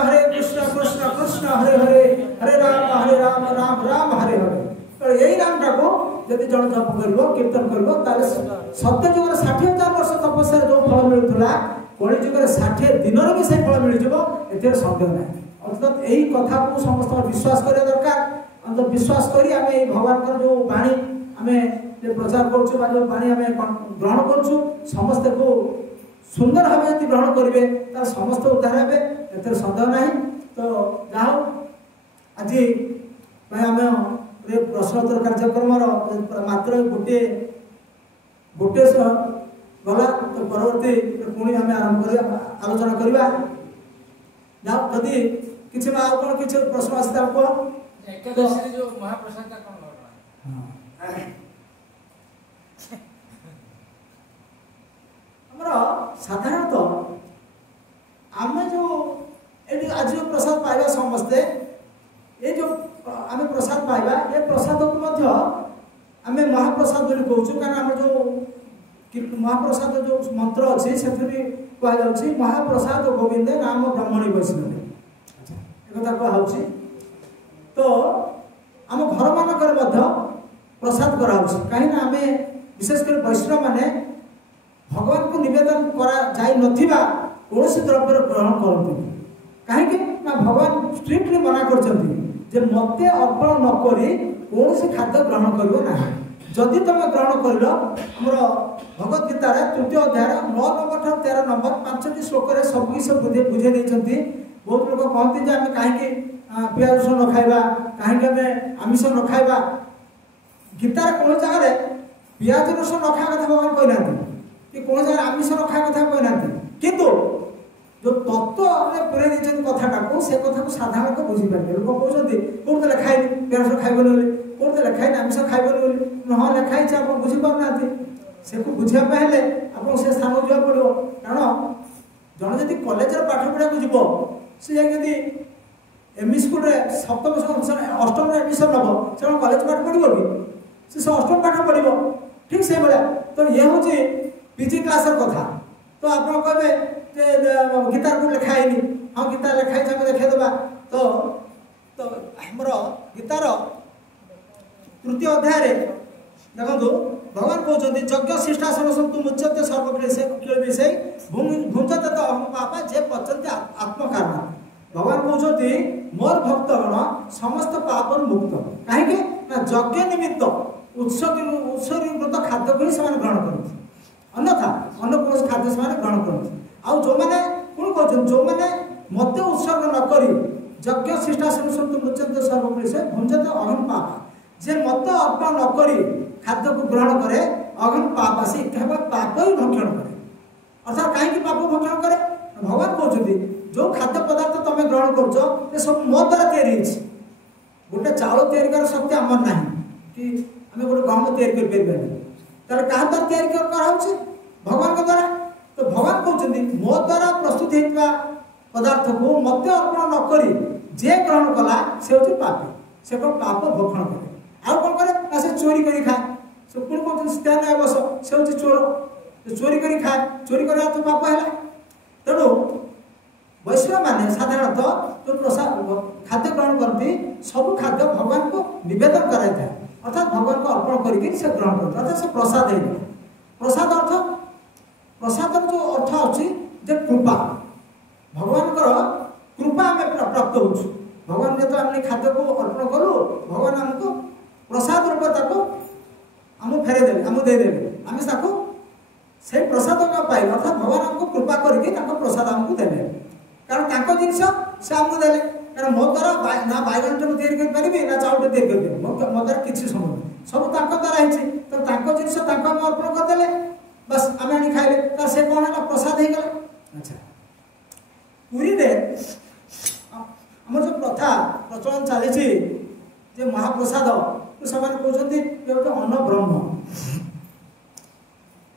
कृष्ण कृष्ण हरे हरे हरे राम राम राम हरे हरे तो यही नामटा को जब जन जप कर कीर्तन कर सत्य जुग 60,000 वर्ष तपस्या जो फल मिलूला कली जुग 60 दिन भी से फल मिल जाए सन्देह ना अर्थात यही कथा को समस्त विश्वास करा दरकार अंत विश्वास करी आम भगवान जो वाणी आम प्रचार करूँ जो वाणी आम ग्रहण करूँ समस्ते को सुंदर भाव यदि ग्रहण करेंगे तो समस्त उद्धार हे एत सन्देह ना तो जहाँ आज आम प्रश्नोत्तर कार्यक्रम मात्र गोटे गला तो परवर्ती पुणी आम आरंभ कर आलोचना करवा जदि किसी कौन किसी प्रश्न आसता कह साधारणतः आम जो आज जो प्रसाद पाइबा समस्ते ये जो आम प्रसाद पाइबा ये प्रसाद को आम महाप्रसाद बोली कहूँ कारण आम जो महाप्रसाद जो मंत्र अच्छी से कहुच्छी महाप्रसाद गोविंद नाम ब्रह्मणी वैष्णव एक कहुच्छी तो आम घर मानक प्रसाद कराऊँ कहीं आम विशेषकर वैष्णव माने भगवान को निवेदन करा जाई नथिबा कौन द्रव्य ग्रहण करते कहीं भगवान स्ट्रिक्टली मना करते मते अर्पण नक कौन खाद्य ग्रहण कर जदि तुम ग्रहण कर भगवद गीतार 3य अध्याय 9 नंबर 13 नंबर 5टी श्लोक सबकिछ बुझे देते बहुत लोग कहते हैं आम कहीं पियाज रसुण न खाइबा कहीं आम आमिष न खाइबा गीतार कौन जगह पियाज रसुण न खावा कथा भगवान कहना कि कौन जगह आमिष न खावा कथा कहना किंतु जो तत्व पूरे कथाटा को से कथा को साधारण को बुझीपारे लोक कहते कौन लिखाई पियाज खाइबन बोली कौन लिखाई आमिष खाइबन बोली हाँ लिखाई आप बुझीपारना से बुझापे आप से स्थान को जा पड़ो कारण जन जब कलेज पाठ पढ़ा को जीव सी जदि एमई स्कूल सप्तम अष्टम एडमिशन नब से कलेज पाठ पढ़ो कि से अष्टम पाठ पढ़ो ठीक से भाया तो ये हूँ पीजी क्लास कथा तो आप कहे गीतार को लिखाई हाँ गीता लिखाई आम देखेदेवा तो आमर गीतार 3य अध्याय देखो भगवान कहते यज्ञ शिष्टासन सन्तु मुच्यते सर्वक्लेश विषय भुंजते तो अहम पापा जे पचन्ते आत्मकारण। भगवान कहते मोर भक्तगण समस्त पाप मुक्त कहीं यज्ञ निमित्त उत्सर्गीकृत खाद्य को ही ग्रहण करते अन्यथा अन्य कौन खाद्य से ग्रहण करते आउ जो मैंने कौन कहते जो मैंने मत उत्सर्ग न करी यज्ञ शिष्टासन सन्तु मुच्यते सर्वक्लेश भुंजते अहम पापा जे मत अर्पण न करी खाद्य को ग्रहण करे अहम पापा से केवल पाप ही भक्षण करे अर्थात कहीं पाप भक्षण करे भगवान कहते जो खाद्य पदार्थ तुम ग्रहण कर सब मो द्वारा तैयारी गोटे चाउल तैयारी कर शक्ति आमर ना कि आम गोटे गहम तैयारी कर क्या द्वारा तैयारी कराऊे भगवान द्वारा तो भगवान कहते मो द्वारा प्रस्तुत होता पदार्थ को मत अर्पण न करी जे ग्रहण कला से हूँ पापी से कौन पाप भक्षण करे आउ कौन करे से चोरी करी खाए से पुणी कहते बस से हूँ चोर चोरी करी खाए चोरी कर तो पाप है तेणु वैष्णव मैंने साधारणतः जो प्रसाद खाद्य ग्रहण करती सब खाद्य भगवान को निवेदन कराई था अर्थात भगवान को अर्पण करके से ग्रहण करते अर्थात से प्रसाद है प्रसाद अर्थ प्रसाद जो अर्थ अच्छी कृपा भगवान कृपा आम प्राप्त हो भगवान जो आम खाद्य को अर्पण करूँ भगवान आमको प्रसाद रूप आम फेरेदेवे आम देदेवे आम से प्रसाद पाइल अर्थात भगवान आमको कृपा करके प्रसाद आमको देवे कारण जिनस से आमको देले कारण मो द्वारा ना बैगन तैयारी करें ना चाउल तैयारी करें मो द्वारा किसी संभव सब द्वारा है तो जिनस अर्पण करदे बस आम आनी खाइले से कौन है प्रसाद हो गला। अच्छा पुरी आम जो प्रथा प्रचलन चली महाप्रसाद तो से कहते गोटे अन्न ब्रह्म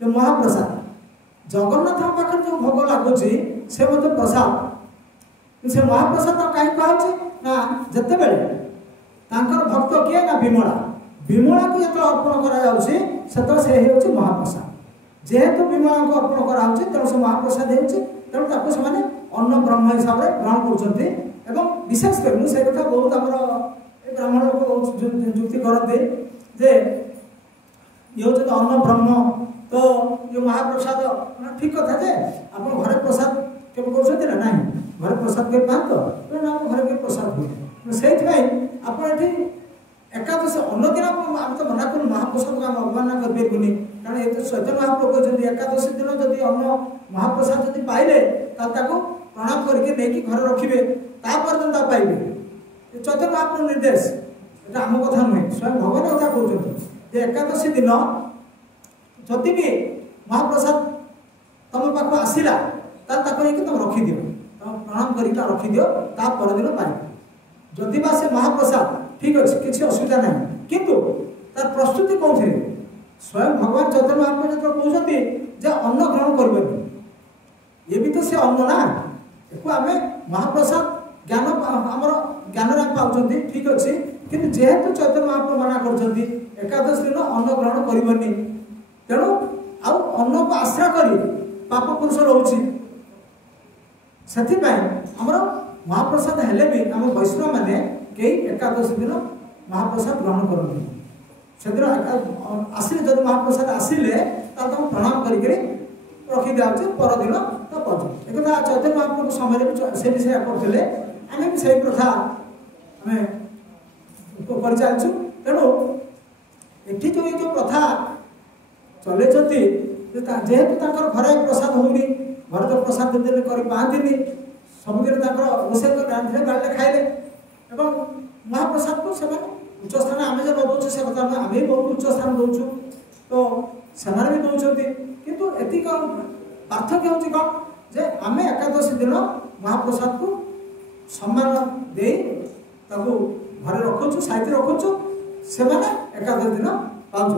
जो महाप्रसाद जगन्नाथ पाखे जो भोग लगुच से मतलब प्रसाद से महाप्रसाद कहीं कहे ना जिते भक्त किए ना विमला विमला को जो अर्पण कर से हूँ महाप्रसाद जेहेतु विमला को अर्पण कराऊे तेणु से महाप्रसाद तेणु से अन्न ब्रह्म हिसाब से ग्रहण कर विशेष कर से कथा बहुत आम ब्राह्मण लोग जुक्ति करते जे ये हूँ तो अन्न ब्रह्म तो ये महाप्रसाद ठीक कथा जे आप घर प्रसाद केवल कर ना घर प्रसाद कर पात तो घर के प्रसाद हुए से आप एकादश अन्न दिन आम तो मना करूँ महाप्रसाद को आम अवमानना करें कारण ये चैतन्य महाप्रभु कहते एकादशी दिन जदि अन्न महाप्रसाद जब पाइले प्रणाम करके नहीं घर रखिए तापर पाइबे चैतन्य महाप्रभु निर्देश ये आम कथा नुहे स्वयं भगवान कथा कहते एकादशी दिन जदि भी महाप्रसाद तुम पाख आसला तुम रखिद तुम प्रणाम करके रखिद तापर दिन पाइब जदि बा से महाप्रसाद ठीक अच्छे किसी असुविधा ना किंतु तार प्रस्तुति कौन स्वयं भगवान चैतन्य महाप्रभु जो कहते जे अन्न ग्रहण करें ये भी तो से अन्न ना एक आम महाप्रसाद ज्ञान आमर ज्ञान पाँच ठीक अच्छे किंतु जेहेतु चैतन्य महाप्रभु मना कर एकादश दिन अन्न ग्रहण करनी तेणु आउ अन्न को आश्रा कर पाप पुरुष रोचे से आमर महाप्रसाद हेले भी आम वैष्णव मैंने कई एकादशी दिन महाप्रसाद ग्रहण करते से दिन आसिले जब महाप्रसाद आसिले तुम प्रणाम करके रखी दिखाचे परदिन तो पर्यटन एक चैतन्य महाप्रभु समय से विषय करते आम भी से प्रथा आम कर चलचु तेणु ये जो ये प्रथा चले जेहेतु घरे प्रसाद होनी घर तो प्रसाद दिन कर पाती सबुदिन रोषे रांधे बाड़े खाइले महाप्रसाद को उच्च स्थान आम जो नौ से कथा आम भी बहुत उच्च स्थान दौचु तो से भी दौरान किंतु एति पार्थक्य हूँ कौन जे आम एकादशी दिन महाप्रसाद को सम्मान दे घरे रखुचु साइती रखुचु से एकादशी दिन पाँच